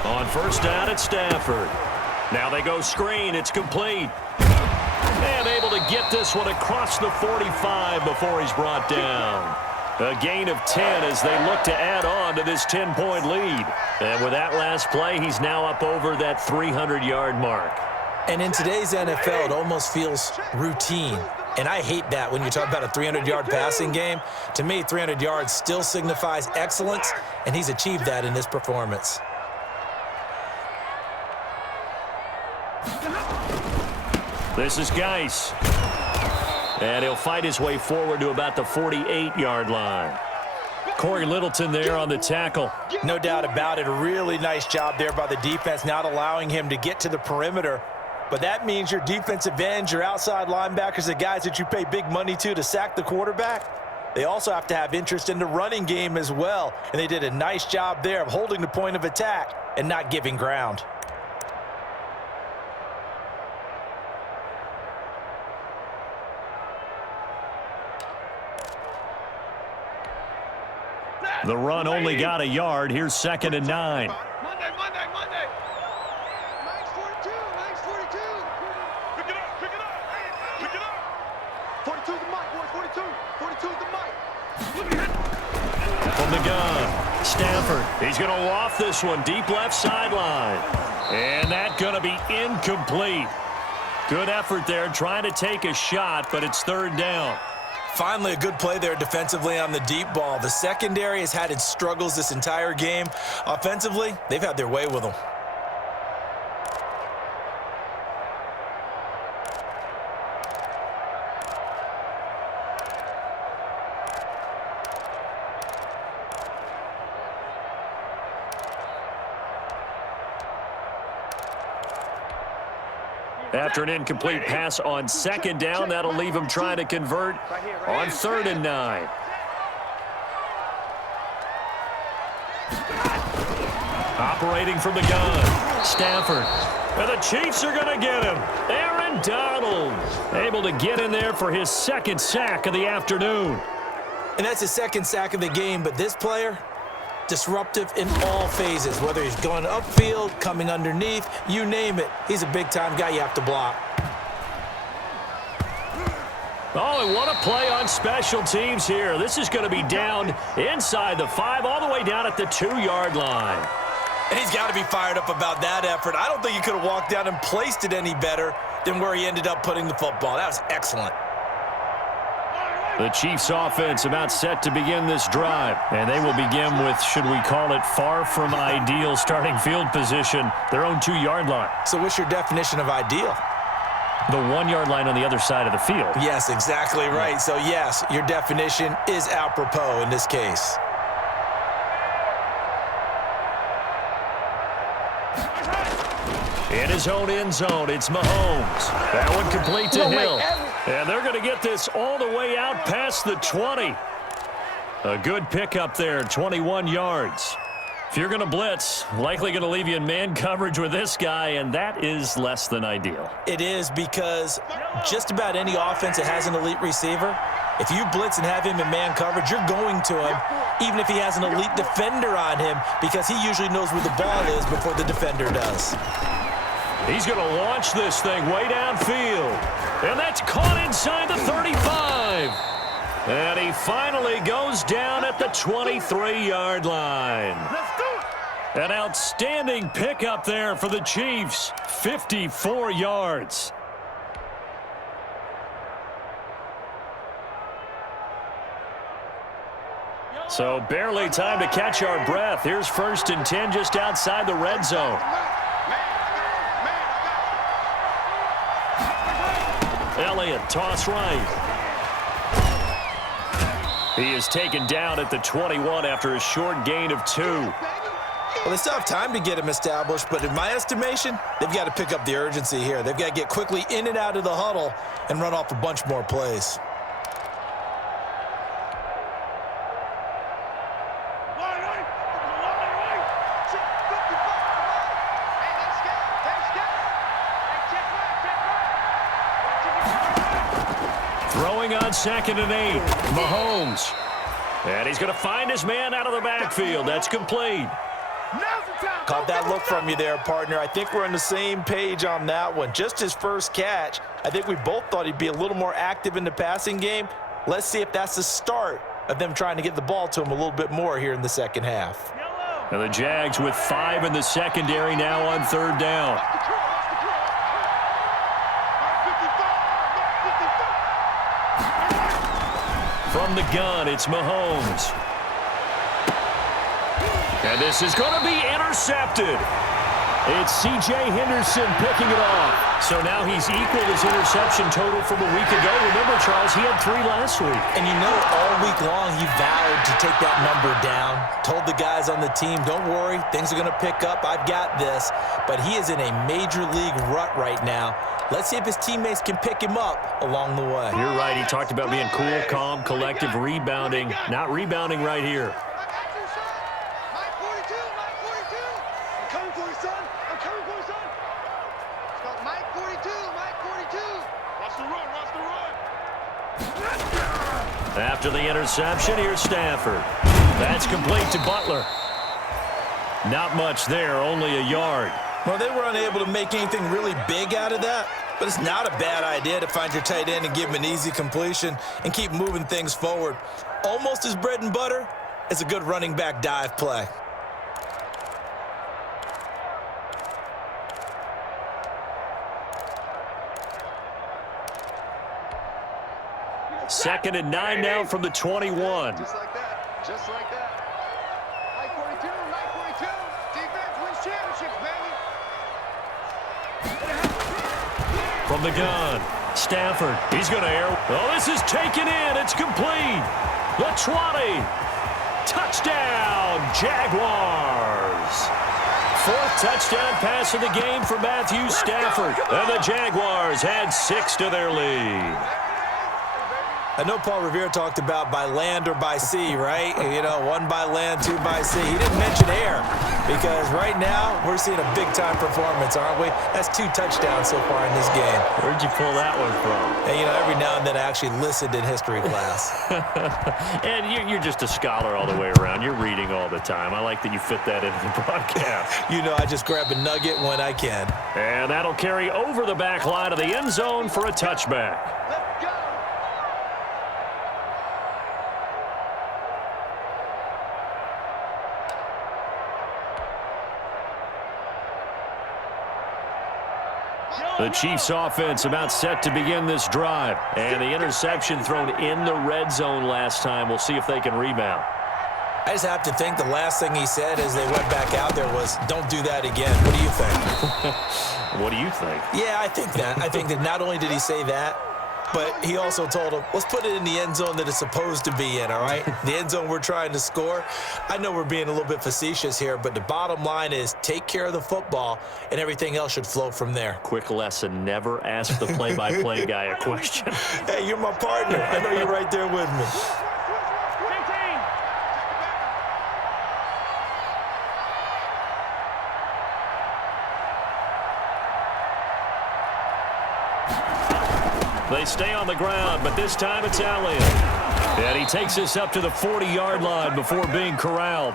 On first down at Stafford. Now they go screen. It's complete. And able to get this one across the 45 before he's brought down. A gain of 10 as they look to add on to this 10-point lead. And with that last play, he's now up over that 300-yard mark. And in today's NFL, it almost feels routine. And I hate that when you talk about a 300-yard passing game. To me, 300 yards still signifies excellence, and he's achieved that in this performance. This is Geis. And he'll fight his way forward to about the 48-yard line. Corey Littleton there on the tackle. No doubt about it. A really nice job there by the defense, not allowing him to get to the perimeter. But that means your defensive ends, your outside linebackers, the guys that you pay big money to sack the quarterback, they also have to have interest in the running game as well. And they did a nice job there of holding the point of attack and not giving ground. The run only got a yard. Here's 2nd and 9. Monday. Max 42, Max 42. Pick it up. 42's the mic, boys, 42. 42's the mic. From the gun, Stafford. He's going to loft this one deep left sideline. And that's going to be incomplete. Good effort there trying to take a shot, but it's 3rd down. Finally, a good play there defensively on the deep ball. The secondary has had its struggles this entire game. Offensively, they've had their way with them. After an incomplete pass on 2nd down, that'll leave him trying to convert on 3rd and 9. Operating from the gun, Stafford. And the Chiefs are going to get him. Aaron Donald able to get in there for his 2nd sack of the afternoon. And that's his 2nd sack of the game, but this player, disruptive in all phases, whether he's going upfield, coming underneath, you name it. He's a big-time guy you have to block. Oh, and what a play on special teams here. This is going to be down inside the 5, all the way down at the 2-yard line. And he's got to be fired up about that effort. I don't think he could have walked down and placed it any better than where he ended up putting the football. That was excellent. The Chiefs offense about set to begin this drive. And they will begin with, should we call it, far from ideal starting field position, their own 2-yard line. So what's your definition of ideal? The 1-yard line on the other side of the field. Yes, exactly right. So yes, your definition is apropos in this case. In his own end zone, it's Mahomes. That one complete to Hill. And they're going to get this all the way out past the 20. A good pickup there, 21 yards. If you're going to blitz, likely going to leave you in man coverage with this guy, and that is less than ideal. It is, because just about any offense that has an elite receiver, if you blitz and have him in man coverage, you're going to him, even if he has an elite defender on him, because he usually knows where the ball is before the defender does. He's going to launch this thing way downfield. And that's caught inside the 35. And he finally goes down at the 23-yard line. Let's do it. An outstanding pickup there for the Chiefs. 54 yards. So barely time to catch our breath. Here's 1st and 10 just outside the red zone. Elliott, toss right. He is taken down at the 21 after a short gain of 2. Well, they still have time to get him established, but in my estimation, they've got to pick up the urgency here. They've got to get quickly in and out of the huddle and run off a bunch more plays. Throwing on 2nd and 8. Mahomes. And he's going to find his man out of the backfield. That's complete. Caught that look from you there, partner. I think we're on the same page on that one. Just his first catch. I think we both thought he'd be a little more active in the passing game. Let's see if that's the start of them trying to get the ball to him a little bit more here in the second half. And the Jags with 5 in the secondary now on 3rd down. From the gun, it's Mahomes. And this is going to be intercepted. It's C.J. Henderson picking it off. So now he's equaled his interception total from a week ago. Remember, Charles, he had 3 last week. And you know, all week long he vowed to take that number down. Told the guys on the team, don't worry, things are going to pick up. I've got this. But he is in a major league rut right now. Let's see if his teammates can pick him up along the way. You're right. He talked about being cool, calm, collective, rebounding. Not rebounding right here. After the interception, here's Stafford. That's complete to Butler. Not much there, only a yard. Well, they were unable to make anything really big out of that, but it's not a bad idea to find your tight end and give him an easy completion and keep moving things forward. Almost as bread and butter as a good running back dive play. Second and 9 now from the 21. Just like that. Just like that. Mike 42, Mike 42. Defense wins championships, baby. From the gun, Stafford. He's going to air. Oh, this is taken in. It's complete. The 20. Touchdown, Jaguars. 4th touchdown pass of the game for Matthew Stafford. And the Jaguars add 6 to their lead. I know Paul Revere talked about by land or by sea, right? You know, 1 by land, 2 by sea. He didn't mention air because right now we're seeing a big-time performance, aren't we? That's 2 touchdowns so far in this game. Where'd you pull that one from? And, you know, every now and then I actually listened in history class. And you're just a scholar all the way around. You're reading all the time. I like that you fit that into the broadcast. You know, I just grab a nugget when I can. And that'll carry over the back line of the end zone for a touchback. Let's go. The Chiefs offense about set to begin this drive. And the interception thrown in the red zone last time. We'll see if they can rebound. I just have to think the last thing he said as they went back out there was, don't do that again. What do you think? What do you think? Yeah, I think that. I think that not only did he say that, but he also told him, let's put it in the end zone that it's supposed to be in, all right? The end zone we're trying to score. I know we're being a little bit facetious here, but the bottom line is take care of the football, and everything else should flow from there. Quick lesson, never ask the play-by-play guy a question. Hey, you're my partner. I know you're right there with me. They stay on the ground, but this time it's Elliott. And he takes us up to the 40-yard line before being corralled.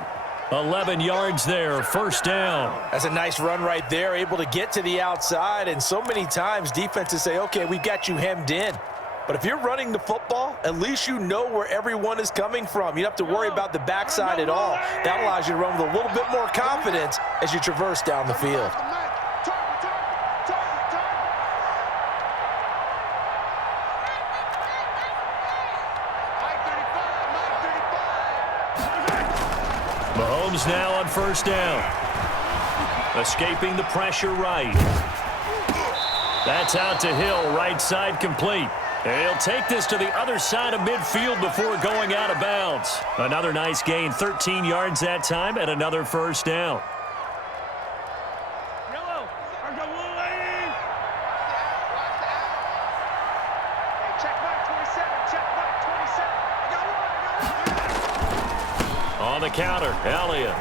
11 yards there, first down. That's a nice run right there, able to get to the outside. And so many times defenses say, okay, we got you hemmed in. But if you're running the football, at least you know where everyone is coming from. You don't have to worry about the backside at all. That allows you to run with a little bit more confidence as you traverse down the field. Mahomes now on first down. Escaping the pressure right. That's out to Hill, right side complete. And he'll take this to the other side of midfield before going out of bounds. Another nice gain, 13 yards that time, and another first down. On the counter, Elliott.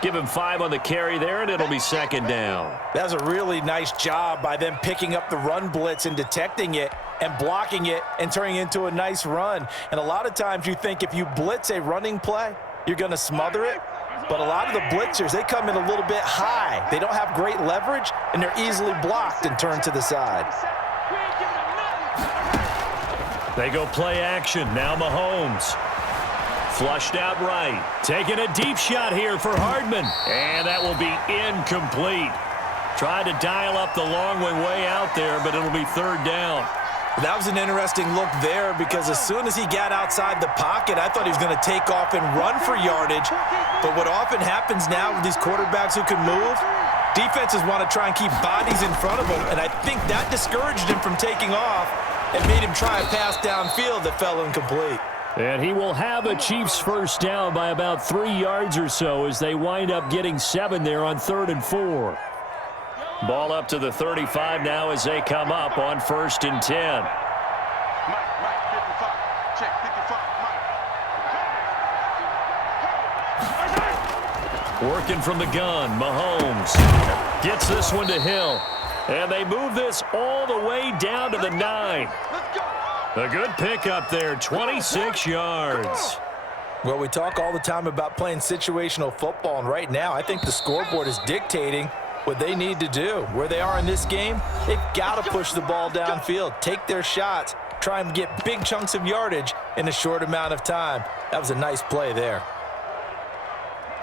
Give him 5 on the carry there, and it'll be second down. That was a really nice job by them picking up the run blitz and detecting it and blocking it and turning it into a nice run. And a lot of times you think if you blitz a running play, you're going to smother it. But a lot of the blitzers, they come in a little bit high. They don't have great leverage, and they're easily blocked and turned to the side. They go play action. Now Mahomes. Flushed out right. Taking a deep shot here for Hardman. And that will be incomplete. Tried to dial up the long way out there, but it'll be third down. That was an interesting look there because as soon as he got outside the pocket, I thought he was going to take off and run for yardage. But what often happens now with these quarterbacks who can move, defenses want to try and keep bodies in front of them. And I think that discouraged him from taking off and made him try a pass downfield that fell incomplete. And he will have a Chiefs first down by about 3 yards or so as they wind up getting 7 there on 3rd and 4. Ball up to the 35 now as they come up on 1st and 10. Mike, 55. Check 55, Mike. Working from the gun, Mahomes gets this one to Hill. And they move this all the way down to the 9. Let's go. A good pickup there, 26 yards. Well, we talk all the time about playing situational football, and right now I think the scoreboard is dictating what they need to do. Where they are in this game, they've got to push the ball downfield, take their shots, try and get big chunks of yardage in a short amount of time. That was a nice play there.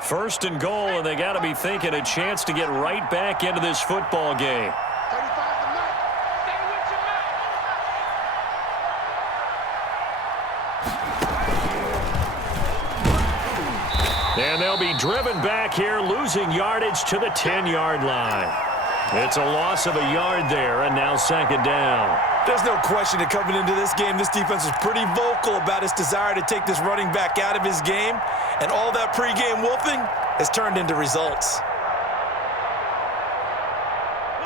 1st and goal, and they got to be thinking a chance to get right back into this football game. 35 to Mike. Stay with your man. And they'll be driven back here, losing yardage to the 10-yard line. It's a loss of a yard there, and now second down. There's no question that coming into this game, this defense was pretty vocal about its desire to take this running back out of his game, and all that pregame wolfing has turned into results.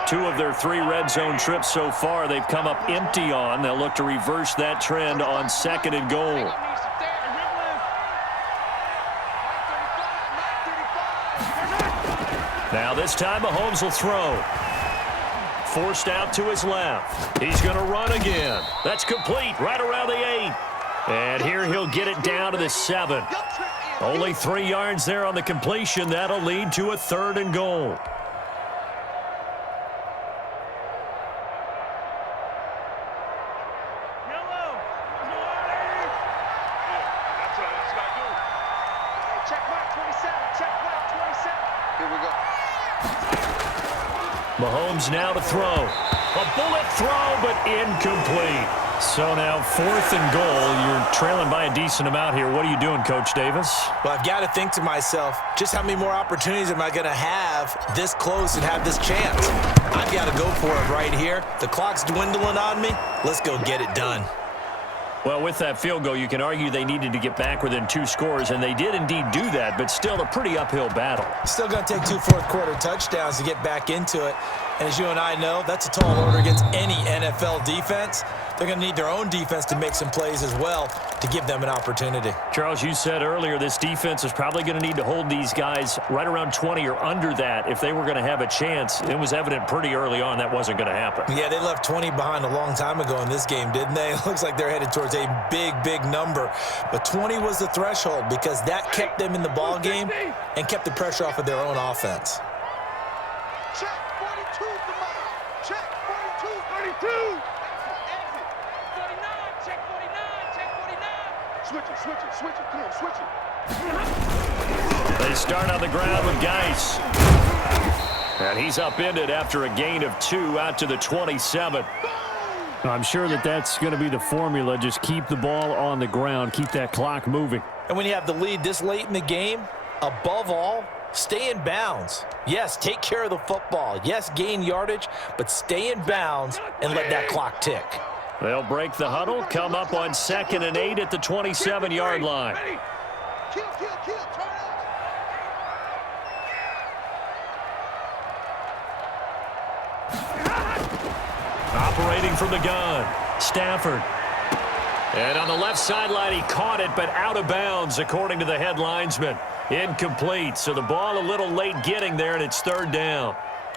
2 of their 3 red zone trips so far they've come up empty on. They'll look to reverse that trend on 2nd and goal. Now this time Mahomes will throw. Forced out to his left. He's going to run again. That's complete right around the 8. And here he'll get it down to the 7. Only 3 yards there on the completion. That'll lead to a 3rd and goal. Mahomes now to throw. A bullet throw, but incomplete. So now 4th and goal. You're trailing by a decent amount here. What are you doing, Coach Davis? Well, I've got to think to myself, just how many more opportunities am I going to have this close and have this chance? I've got to go for it right here. The clock's dwindling on me. Let's go get it done. Well, with that field goal, you can argue they needed to get back within 2 scores, and they did indeed do that, but still a pretty uphill battle. Still going to take 2 fourth-quarter touchdowns to get back into it. And as you and I know, that's a tall order against any NFL defense. They're going to need their own defense to make some plays as well to give them an opportunity. Charles, you said earlier this defense is probably going to need to hold these guys right around 20 or under that if they were going to have a chance. It was evident pretty early on that wasn't going to happen. Yeah, they left 20 behind a long time ago in this game, didn't they? It looks like they're headed towards a big, big number. But 20 was the threshold because that kept them in the ball game and kept the pressure off of their own offense. Check 42's the money. Check 42's 32. Switch it, come on, switch it. They start on the ground with Geis. And he's upended after a gain of 2 out to the 27. I'm sure that's going to be the formula. Just keep the ball on the ground, keep that clock moving. And when you have the lead this late in the game, above all, stay in bounds. Yes, take care of the football. Yes, gain yardage, but stay in bounds and let that clock tick. They'll break the huddle, come up on 2nd and 8 at the 27-yard line. Kill, turn Operating from the gun, Stafford. And on the left sideline, he caught it, but out of bounds, according to the head linesman. Incomplete, so the ball a little late getting there, and it's 3rd down.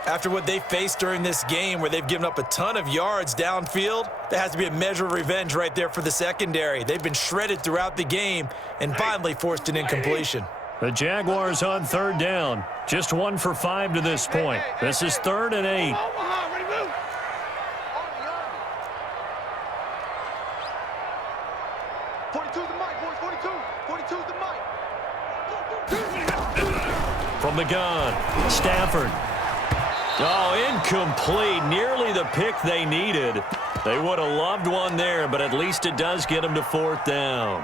After what they faced during this game where they've given up a ton of yards downfield, there has to be a measure of revenge right there for the secondary. They've been shredded throughout the game and finally forced an incompletion. The Jaguars on 3rd down. Just 1 for 5 to this point. This is 3rd and 8. 42's the mic, boys, 42. 42's the mic. From the gun, Stafford. Oh, incomplete. Nearly the pick they needed. They would have loved one there, but at least it does get them to 4th down.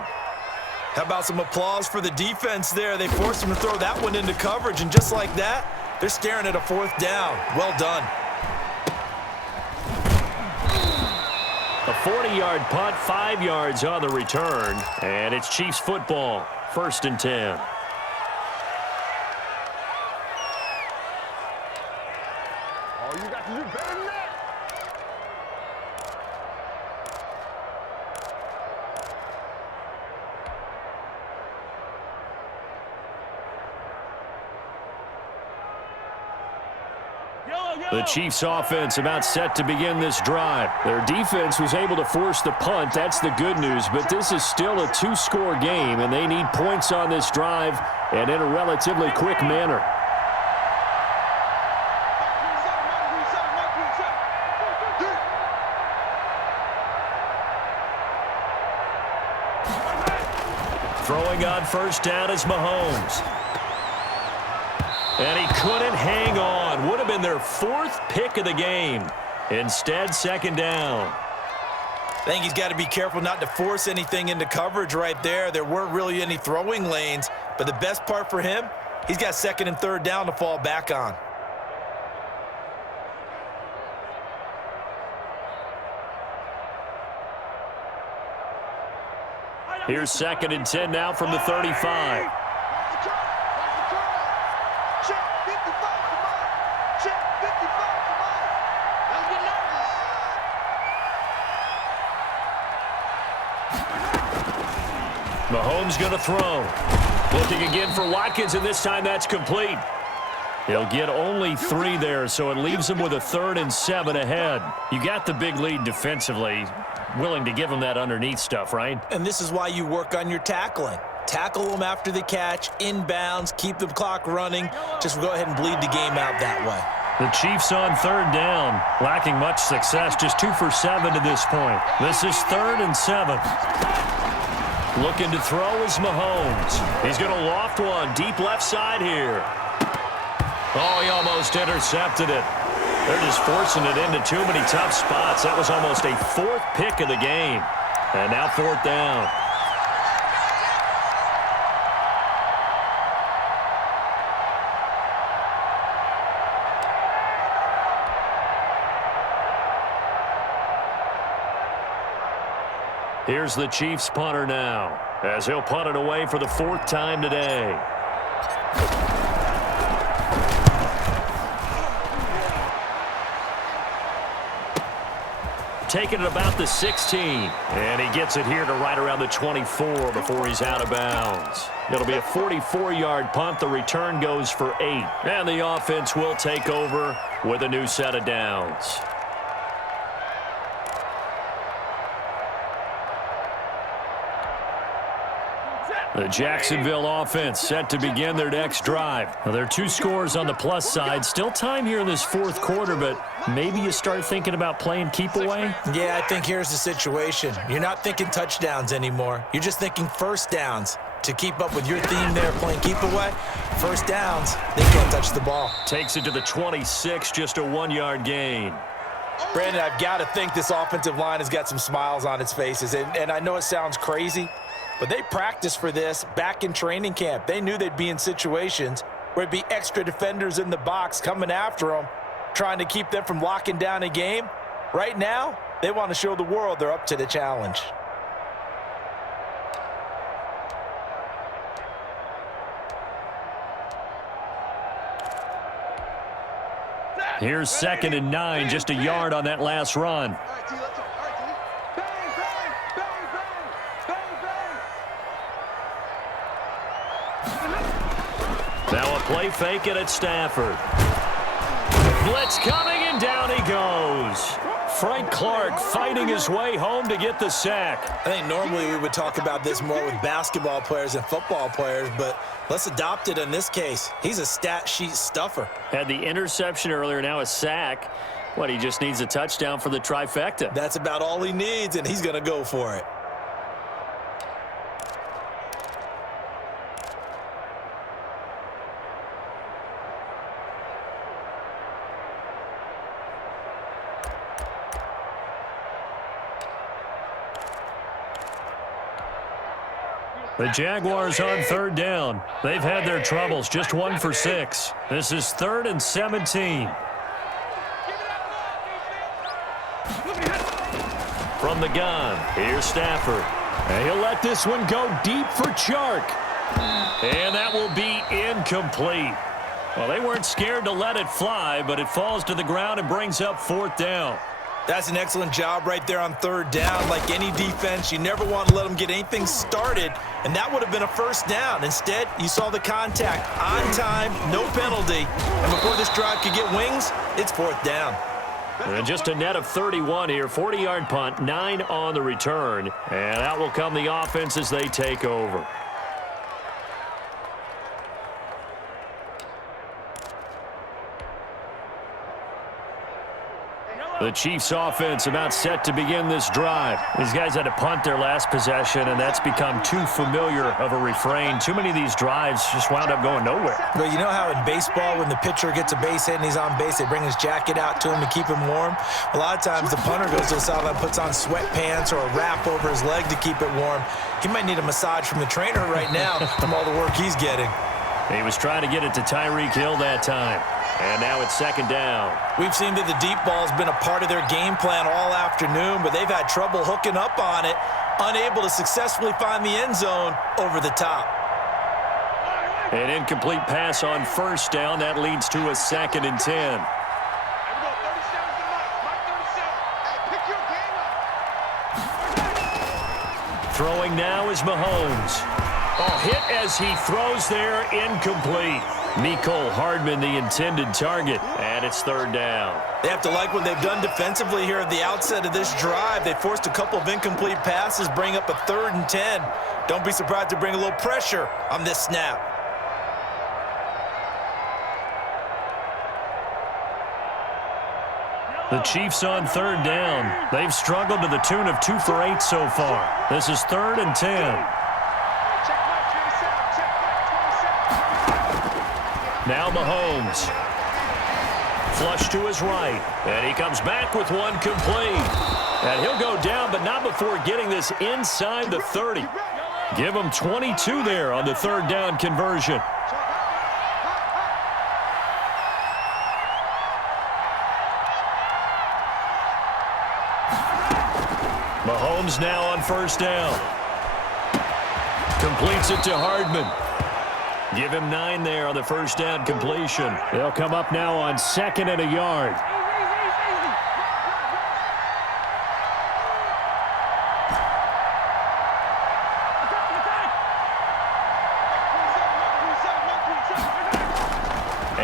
How about some applause for the defense there? They forced them to throw that one into coverage, and just like that, they're staring at a 4th down. Well done. A 40-yard punt, 5 yards on the return, and it's Chiefs football, 1st and 10. All you got to do better than that. The Chiefs offense about set to begin this drive. Their defense was able to force the punt. That's the good news. But this is still a 2-score game, and they need points on this drive and in a relatively quick manner. Throwing on 1st down is Mahomes. And he couldn't hang on. Would have been their 4th pick of the game. Instead, 2nd down. I think he's got to be careful not to force anything into coverage right there. There weren't really any throwing lanes, but the best part for him, he's got 2nd and 3rd down to fall back on. Here's 2nd and 10 now from the 35. Mahomes going to throw. Looking again for Watkins, and this time that's complete. He'll get only 3 there, so it leaves him with a 3rd and 7 ahead. You got the big lead defensively. Willing to give him that underneath stuff, right? And this is why you work on your tackling. Tackle them after the catch, inbounds, keep the clock running. Just go ahead and bleed the game out that way. The Chiefs on 3rd down, lacking much success, just 2 for 7 to this point. This is 3rd and 7. Looking to throw is Mahomes. He's going to loft one deep left side here. Oh, he almost intercepted it. They're just forcing it into too many tough spots. That was almost a 4th pick of the game. And now 4th down. Here's the Chiefs punter now, as he'll punt it away for the 4th time today. take it at about the 16. And he gets it here to right around the 24 before he's out of bounds. It'll be a 44-yard punt. The return goes for 8. And the offense will take over with a new set of downs. The Jacksonville offense set to begin their next drive. Well, there are 2 scores on the plus side. Still time here in this fourth quarter, but maybe you start thinking about playing keep away? Yeah, I think here's the situation. You're not thinking touchdowns anymore. You're just thinking first downs. To keep up with your theme there, playing keep away, first downs, they can't touch the ball. Takes it to the 26, just a 1-yard gain. Brandon, I've got to think this offensive line has got some smiles on its faces. And I know it sounds crazy, but they practiced for this back in training camp. They knew they'd be in situations where it'd be extra defenders in the box coming after them, trying to keep them from locking down a game. Right now, they want to show the world they're up to the challenge. Here's 2nd and 9, just a yard on that last run. All right, T, let's go. All right, T. Bang, bang, bang, bang, bang, bang. Now a play fake it at Stafford. Blitz coming, and down he goes. Frank Clark fighting his way home to get the sack. I think normally we would talk about this more with basketball players and football players, but let's adopt it in this case. He's a stat sheet stuffer. Had the interception earlier, now a sack. What, he just needs a touchdown for the trifecta. That's about all he needs, and he's going to go for it. The Jaguars on 3rd down. They've had their troubles, just 1 for 6. This is 3rd and 17. From the gun, here's Stafford. And he'll let this one go deep for Chark. And that will be incomplete. Well, they weren't scared to let it fly, but it falls to the ground and brings up 4th down. That's an excellent job right there on 3rd down. Like any defense, you never want to let them get anything started, and that would have been a first down. Instead, you saw the contact on time, no penalty, and before this drive could get wings, it's 4th down. And just a net of 31 here, 40-yard punt, 9 on the return, and out will come the offense as they take over. The Chiefs offense about set to begin this drive. These guys had to punt their last possession, and that's become too familiar of a refrain. Too many of these drives just wound up going nowhere. But you know how in baseball, when the pitcher gets a base hit and he's on base, they bring his jacket out to him to keep him warm? A lot of times the punter goes to the sideline, puts on sweatpants or a wrap over his leg to keep it warm. He might need a massage from the trainer right now from all the work he's getting. He was trying to get it to Tyreek Hill that time. And now it's 2nd down. We've seen that the deep ball has been a part of their game plan all afternoon, but they've had trouble hooking up on it, unable to successfully find the end zone over the top. An incomplete pass on 1st down. That leads to a 2nd and 10. Here we go. 37's the mark. Mark 37. Hey, pick your game up. Throwing now is Mahomes. Oh, hit as he throws there, incomplete. Mecole Hardman, the intended target, and it's 3rd down. They have to like what they've done defensively here at the outset of this drive. They forced a couple of incomplete passes, bring up a 3rd and 10. Don't be surprised to bring a little pressure on this snap. The Chiefs on 3rd down. They've struggled to the tune of 2 for 8 so far. This is 3rd and 10. Now Mahomes. Flush to his right. And he comes back with one complete. And he'll go down, but not before getting this inside the 30. Give him 22 there on the 3rd down conversion. Mahomes now on 1st down. Completes it to Hardman. Give him 9 there on the 1st down completion. They'll come up now on 2nd and a yard.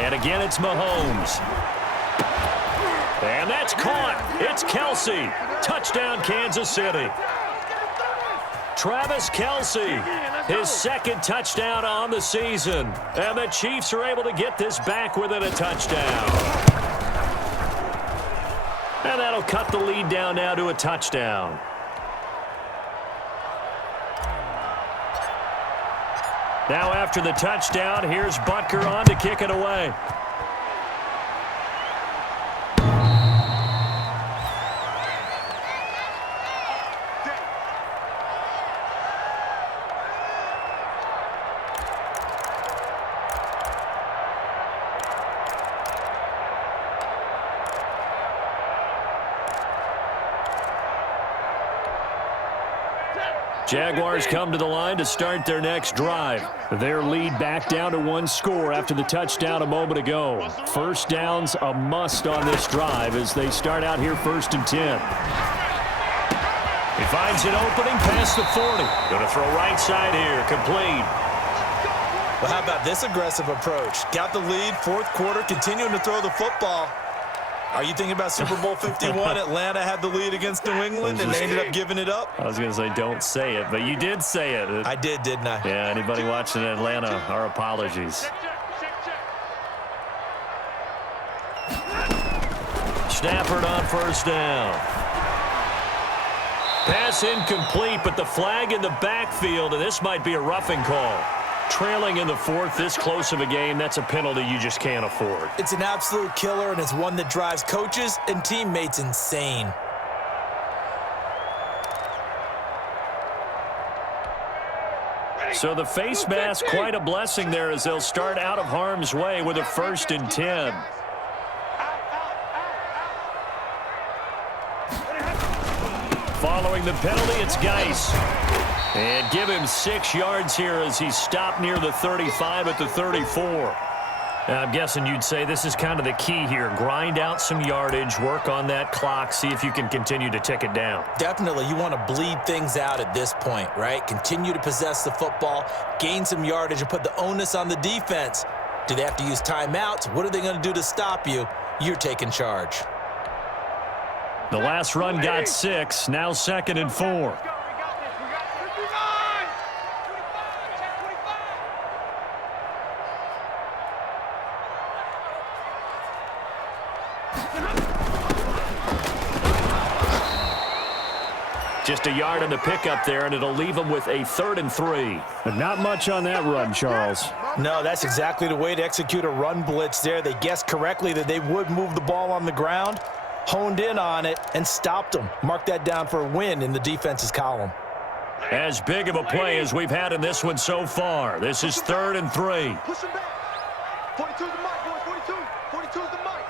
And again, it's Mahomes. And that's caught. It's Kelsey. Touchdown, Kansas City. Travis Kelsey, his second touchdown on the season. And the Chiefs are able to get this back within a touchdown. And that'll cut the lead down now to a touchdown. Now after the touchdown, here's Butker on to kick it away. Jaguars come to the line to start their next drive. Their lead back down to one score after the touchdown a moment ago. First down's a must on this drive as they start out here 1st and 10. He finds an opening past the 40. Going to throw right side here, complete. Well, how about this aggressive approach? Got the lead, 4th quarter, continuing to throw the football. Are you thinking about Super Bowl 51? Atlanta had the lead against New England, and they ended up giving it up? I was going to say don't say it, but you did say it. I did, didn't I? Yeah, anybody watching Atlanta, our apologies. Stafford on 1st down. Pass incomplete, but the flag in the backfield, and this might be a roughing call. Trailing in the 4th, this close of a game, that's a penalty you just can't afford. It's an absolute killer, and it's one that drives coaches and teammates insane. So the face mask, quite a blessing there as they'll start out of harm's way with a 1st and 10. Following the penalty, it's Geis. And give him 6 yards here as he's stopped near the 35 at the 34. I'm guessing you'd say this is kind of the key here. Grind out some yardage, work on that clock, see if you can continue to tick it down. Definitely. You want to bleed things out at this point, right? Continue to possess the football, gain some yardage, and put the onus on the defense. Do they have to use timeouts? What are they going to do to stop you? You're taking charge. The last run got 6, now 2nd and 4. Just a yard on the pickup there, and it'll leave them with a 3rd and 3. But not much on that run, Charles. No, that's exactly the way to execute a run blitz there. They guessed correctly that they would move the ball on the ground, honed in on it, and stopped them. Mark that down for a win in the defense's column. As big of a play as we've had in this one so far. This is 3rd and 3. Push him back. 42's the mic, boys. 42. 42's the mic.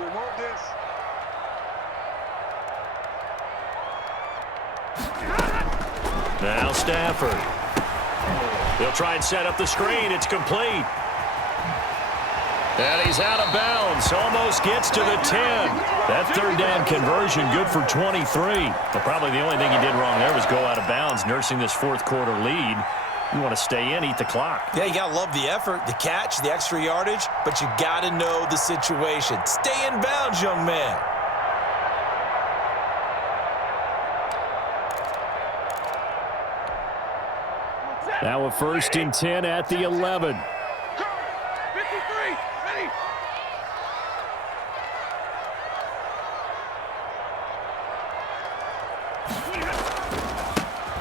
We want this. Now Stafford. They'll try and set up the screen. It's complete. And he's out of bounds. Almost gets to the 10. That 3rd down conversion good for 23. But probably the only thing he did wrong there was go out of bounds, nursing this 4th quarter lead. You want to stay in, eat the clock. Yeah, you got to love the effort, the catch, the extra yardage, but you got to know the situation. Stay in bounds, young man. Now a 1st and 10 at the 11. 53, ready.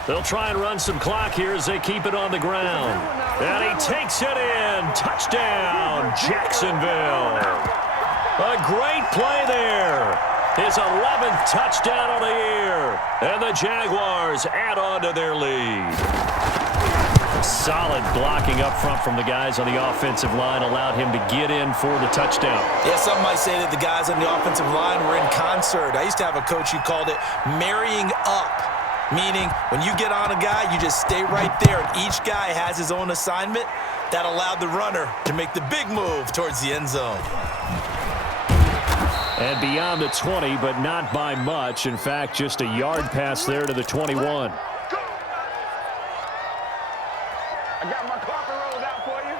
They'll try and run some clock here as they keep it on the ground. And he takes it in. Touchdown, Jacksonville. A great play there. His 11th touchdown of the year. And the Jaguars add on to their lead. Solid blocking up front from the guys on the offensive line allowed him to get in for the touchdown. Yeah, some might say that the guys on the offensive line were in concert. I used to have a coach who called it marrying up, meaning when you get on a guy, you just stay right there, and each guy has his own assignment. That allowed the runner to make the big move towards the end zone. And beyond the 20, but not by much. In fact, just a yard pass there to the 21. I got my coffee rolls out for you.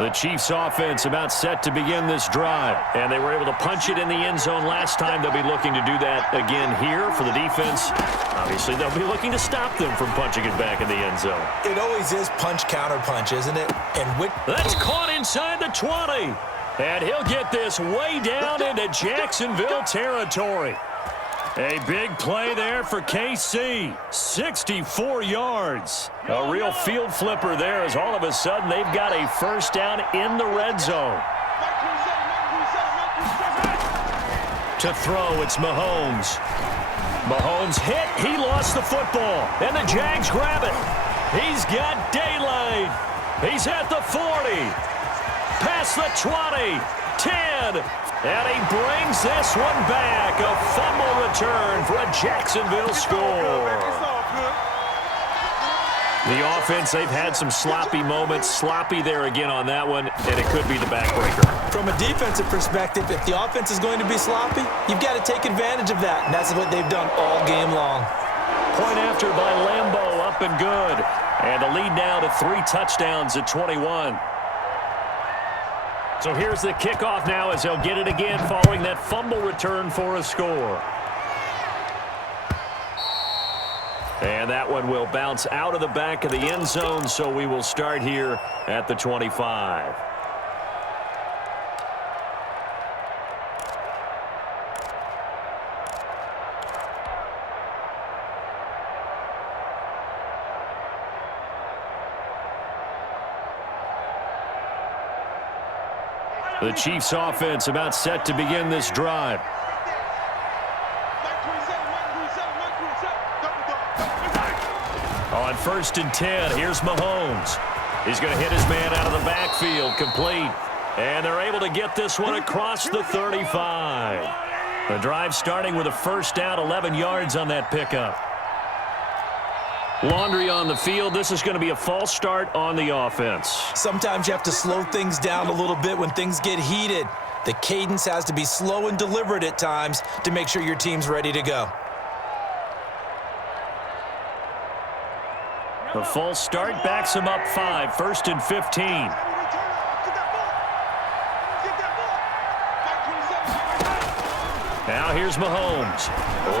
The Chiefs offense about set to begin this drive. And they were able to punch it in the end zone last time. They'll be looking to do that again here for the defense. Obviously, they'll be looking to stop them from punching it back in the end zone. It always is punch-counter-punch, isn't it? And that's caught inside the 20. And he'll get this way down into Jacksonville territory. A big play there for KC. 64 yards. A real field flipper there as all of a sudden they've got a first down in the red zone. To throw, it's Mahomes. Mahomes hit. He lost the football. And the Jags grab it. He's got daylight. He's at the 40. Past the 20. 10. And he brings this one back. A fumble return for a Jacksonville score. The offense, they've had some sloppy moments. Sloppy there again on that one, and it could be the backbreaker. From a defensive perspective, if the offense is going to be sloppy, you've got to take advantage of that, and that's what they've done all game long. Point after by Lambeau, up and good. And the lead now to 3 touchdowns at 21. So here's the kickoff now as they'll get it again following that fumble return for a score. And that one will bounce out of the back of the end zone, so we will start here at the 25. The Chiefs offense about set to begin this drive. On 1st and 10, here's Mahomes. He's going to hit his man out of the backfield, complete. And they're able to get this one across the 35. The drive starting with a first down, 11 yards on that pickup. Laundry on the field. This is going to be a false start on the offense. Sometimes you have to slow things down a little bit when things get heated. The cadence has to be slow and deliberate at times to make sure your team's ready to go. The false start backs him up 5, 1st and 15. Now here's Mahomes.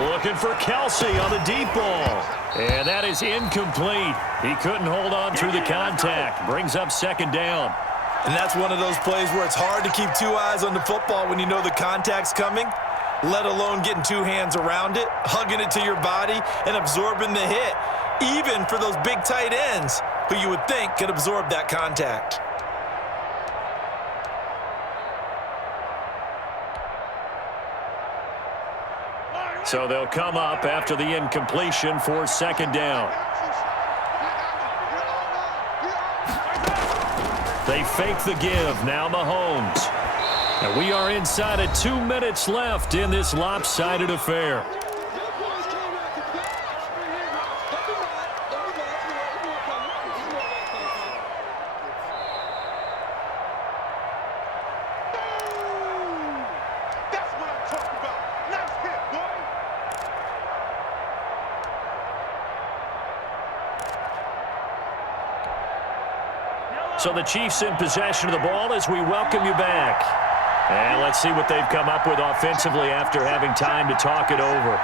Looking for Kelsey on the deep ball. And that is incomplete. He couldn't hold on through the contact. Brings up 2nd down. And that's one of those plays where it's hard to keep 2 eyes on the football when you know the contact's coming, let alone getting 2 hands around it, hugging it to your body, and absorbing the hit, even for those big tight ends who you would think could absorb that contact. So they'll come up after the incompletion for 2nd down. They fake the give. Now Mahomes. And we are inside of 2 minutes left in this lopsided affair. So the Chiefs in possession of the ball as we welcome you back. And let's see what they've come up with offensively after having time to talk it over.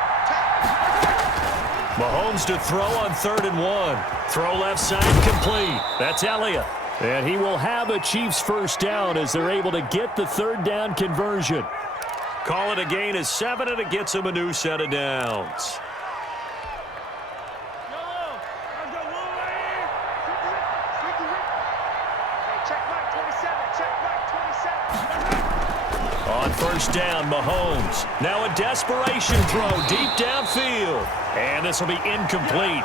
Mahomes to throw on 3rd and 1. Throw left side complete. That's Elliott. And he will have a Chiefs first down as they're able to get the 3rd down conversion. Call it a gain of 7, and it gets him a new set of downs. On 1st down, Mahomes. Now a desperation throw deep downfield. And this will be incomplete.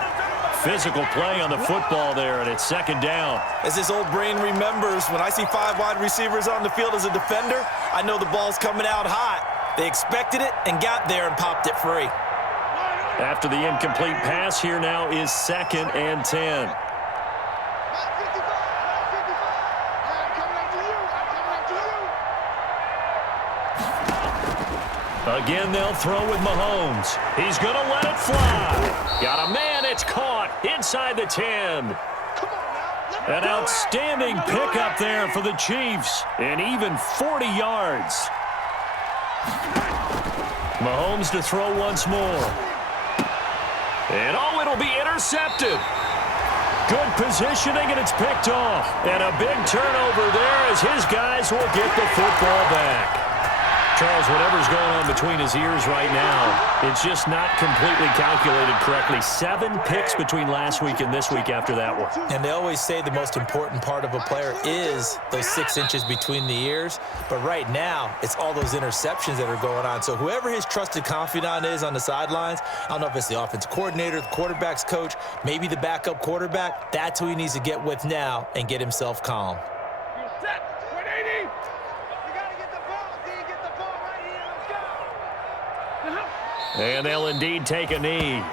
Physical play on the football there, and it's 2nd down. As this old brain remembers, when I see 5 wide receivers on the field as a defender, I know the ball's coming out hot. They expected it and got there and popped it free. After the incomplete pass, here now is 2nd and 10. Again, they'll throw with Mahomes. He's going to let it fly. Got a man. It's caught inside the 10. An outstanding pickup there for the Chiefs, and even 40 yards. Mahomes to throw once more. And oh, it'll be intercepted. Good positioning, and it's picked off. And a big turnover there as his guys will get the football back. Charles, whatever's going on between his ears right now, it's just not completely calculated correctly. 7 picks between last week and this week after that one. And they always say the most important part of a player is those 6 inches between the ears. But right now, it's all those interceptions that are going on. So whoever his trusted confidant is on the sidelines, I don't know if it's the offensive coordinator, the quarterback's coach, maybe the backup quarterback, that's who he needs to get with now and get himself calm. You're set. 180. You got to get the ball, D. Get the ball right here. Let's go. And they'll indeed take a knee.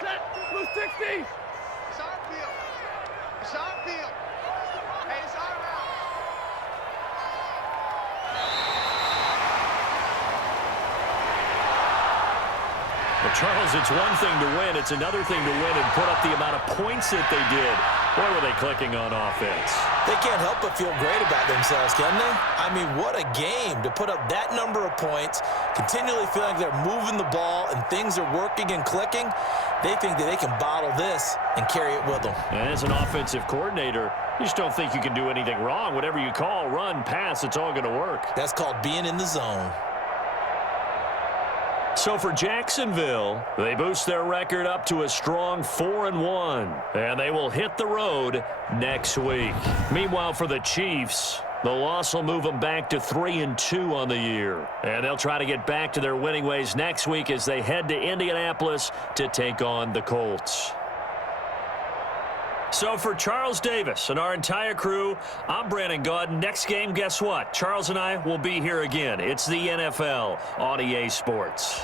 Set. Blue 60. It's our field. It's our field. Hey, it's our round. Well, Charles, it's one thing to win. It's another thing to win and put up the amount of points that they did. Boy, were they clicking on offense. They can't help but feel great about themselves, can they? I mean, what a game to put up that number of points, continually feeling like they're moving the ball and things are working and clicking. They think that they can bottle this and carry it with them. And as an offensive coordinator, you just don't think you can do anything wrong. Whatever you call, run, pass, it's all going to work. That's called being in the zone. So for Jacksonville, they boost their record up to a strong 4-1, and they will hit the road next week. Meanwhile, for the Chiefs, the loss will move them back to 3-2 on the year, and they'll try to get back to their winning ways next week as they head to Indianapolis to take on the Colts. So for Charles Davis and our entire crew, I'm Brandon Gaudin. Next game, guess what? Charles and I will be here again. It's the NFL on EA Sports.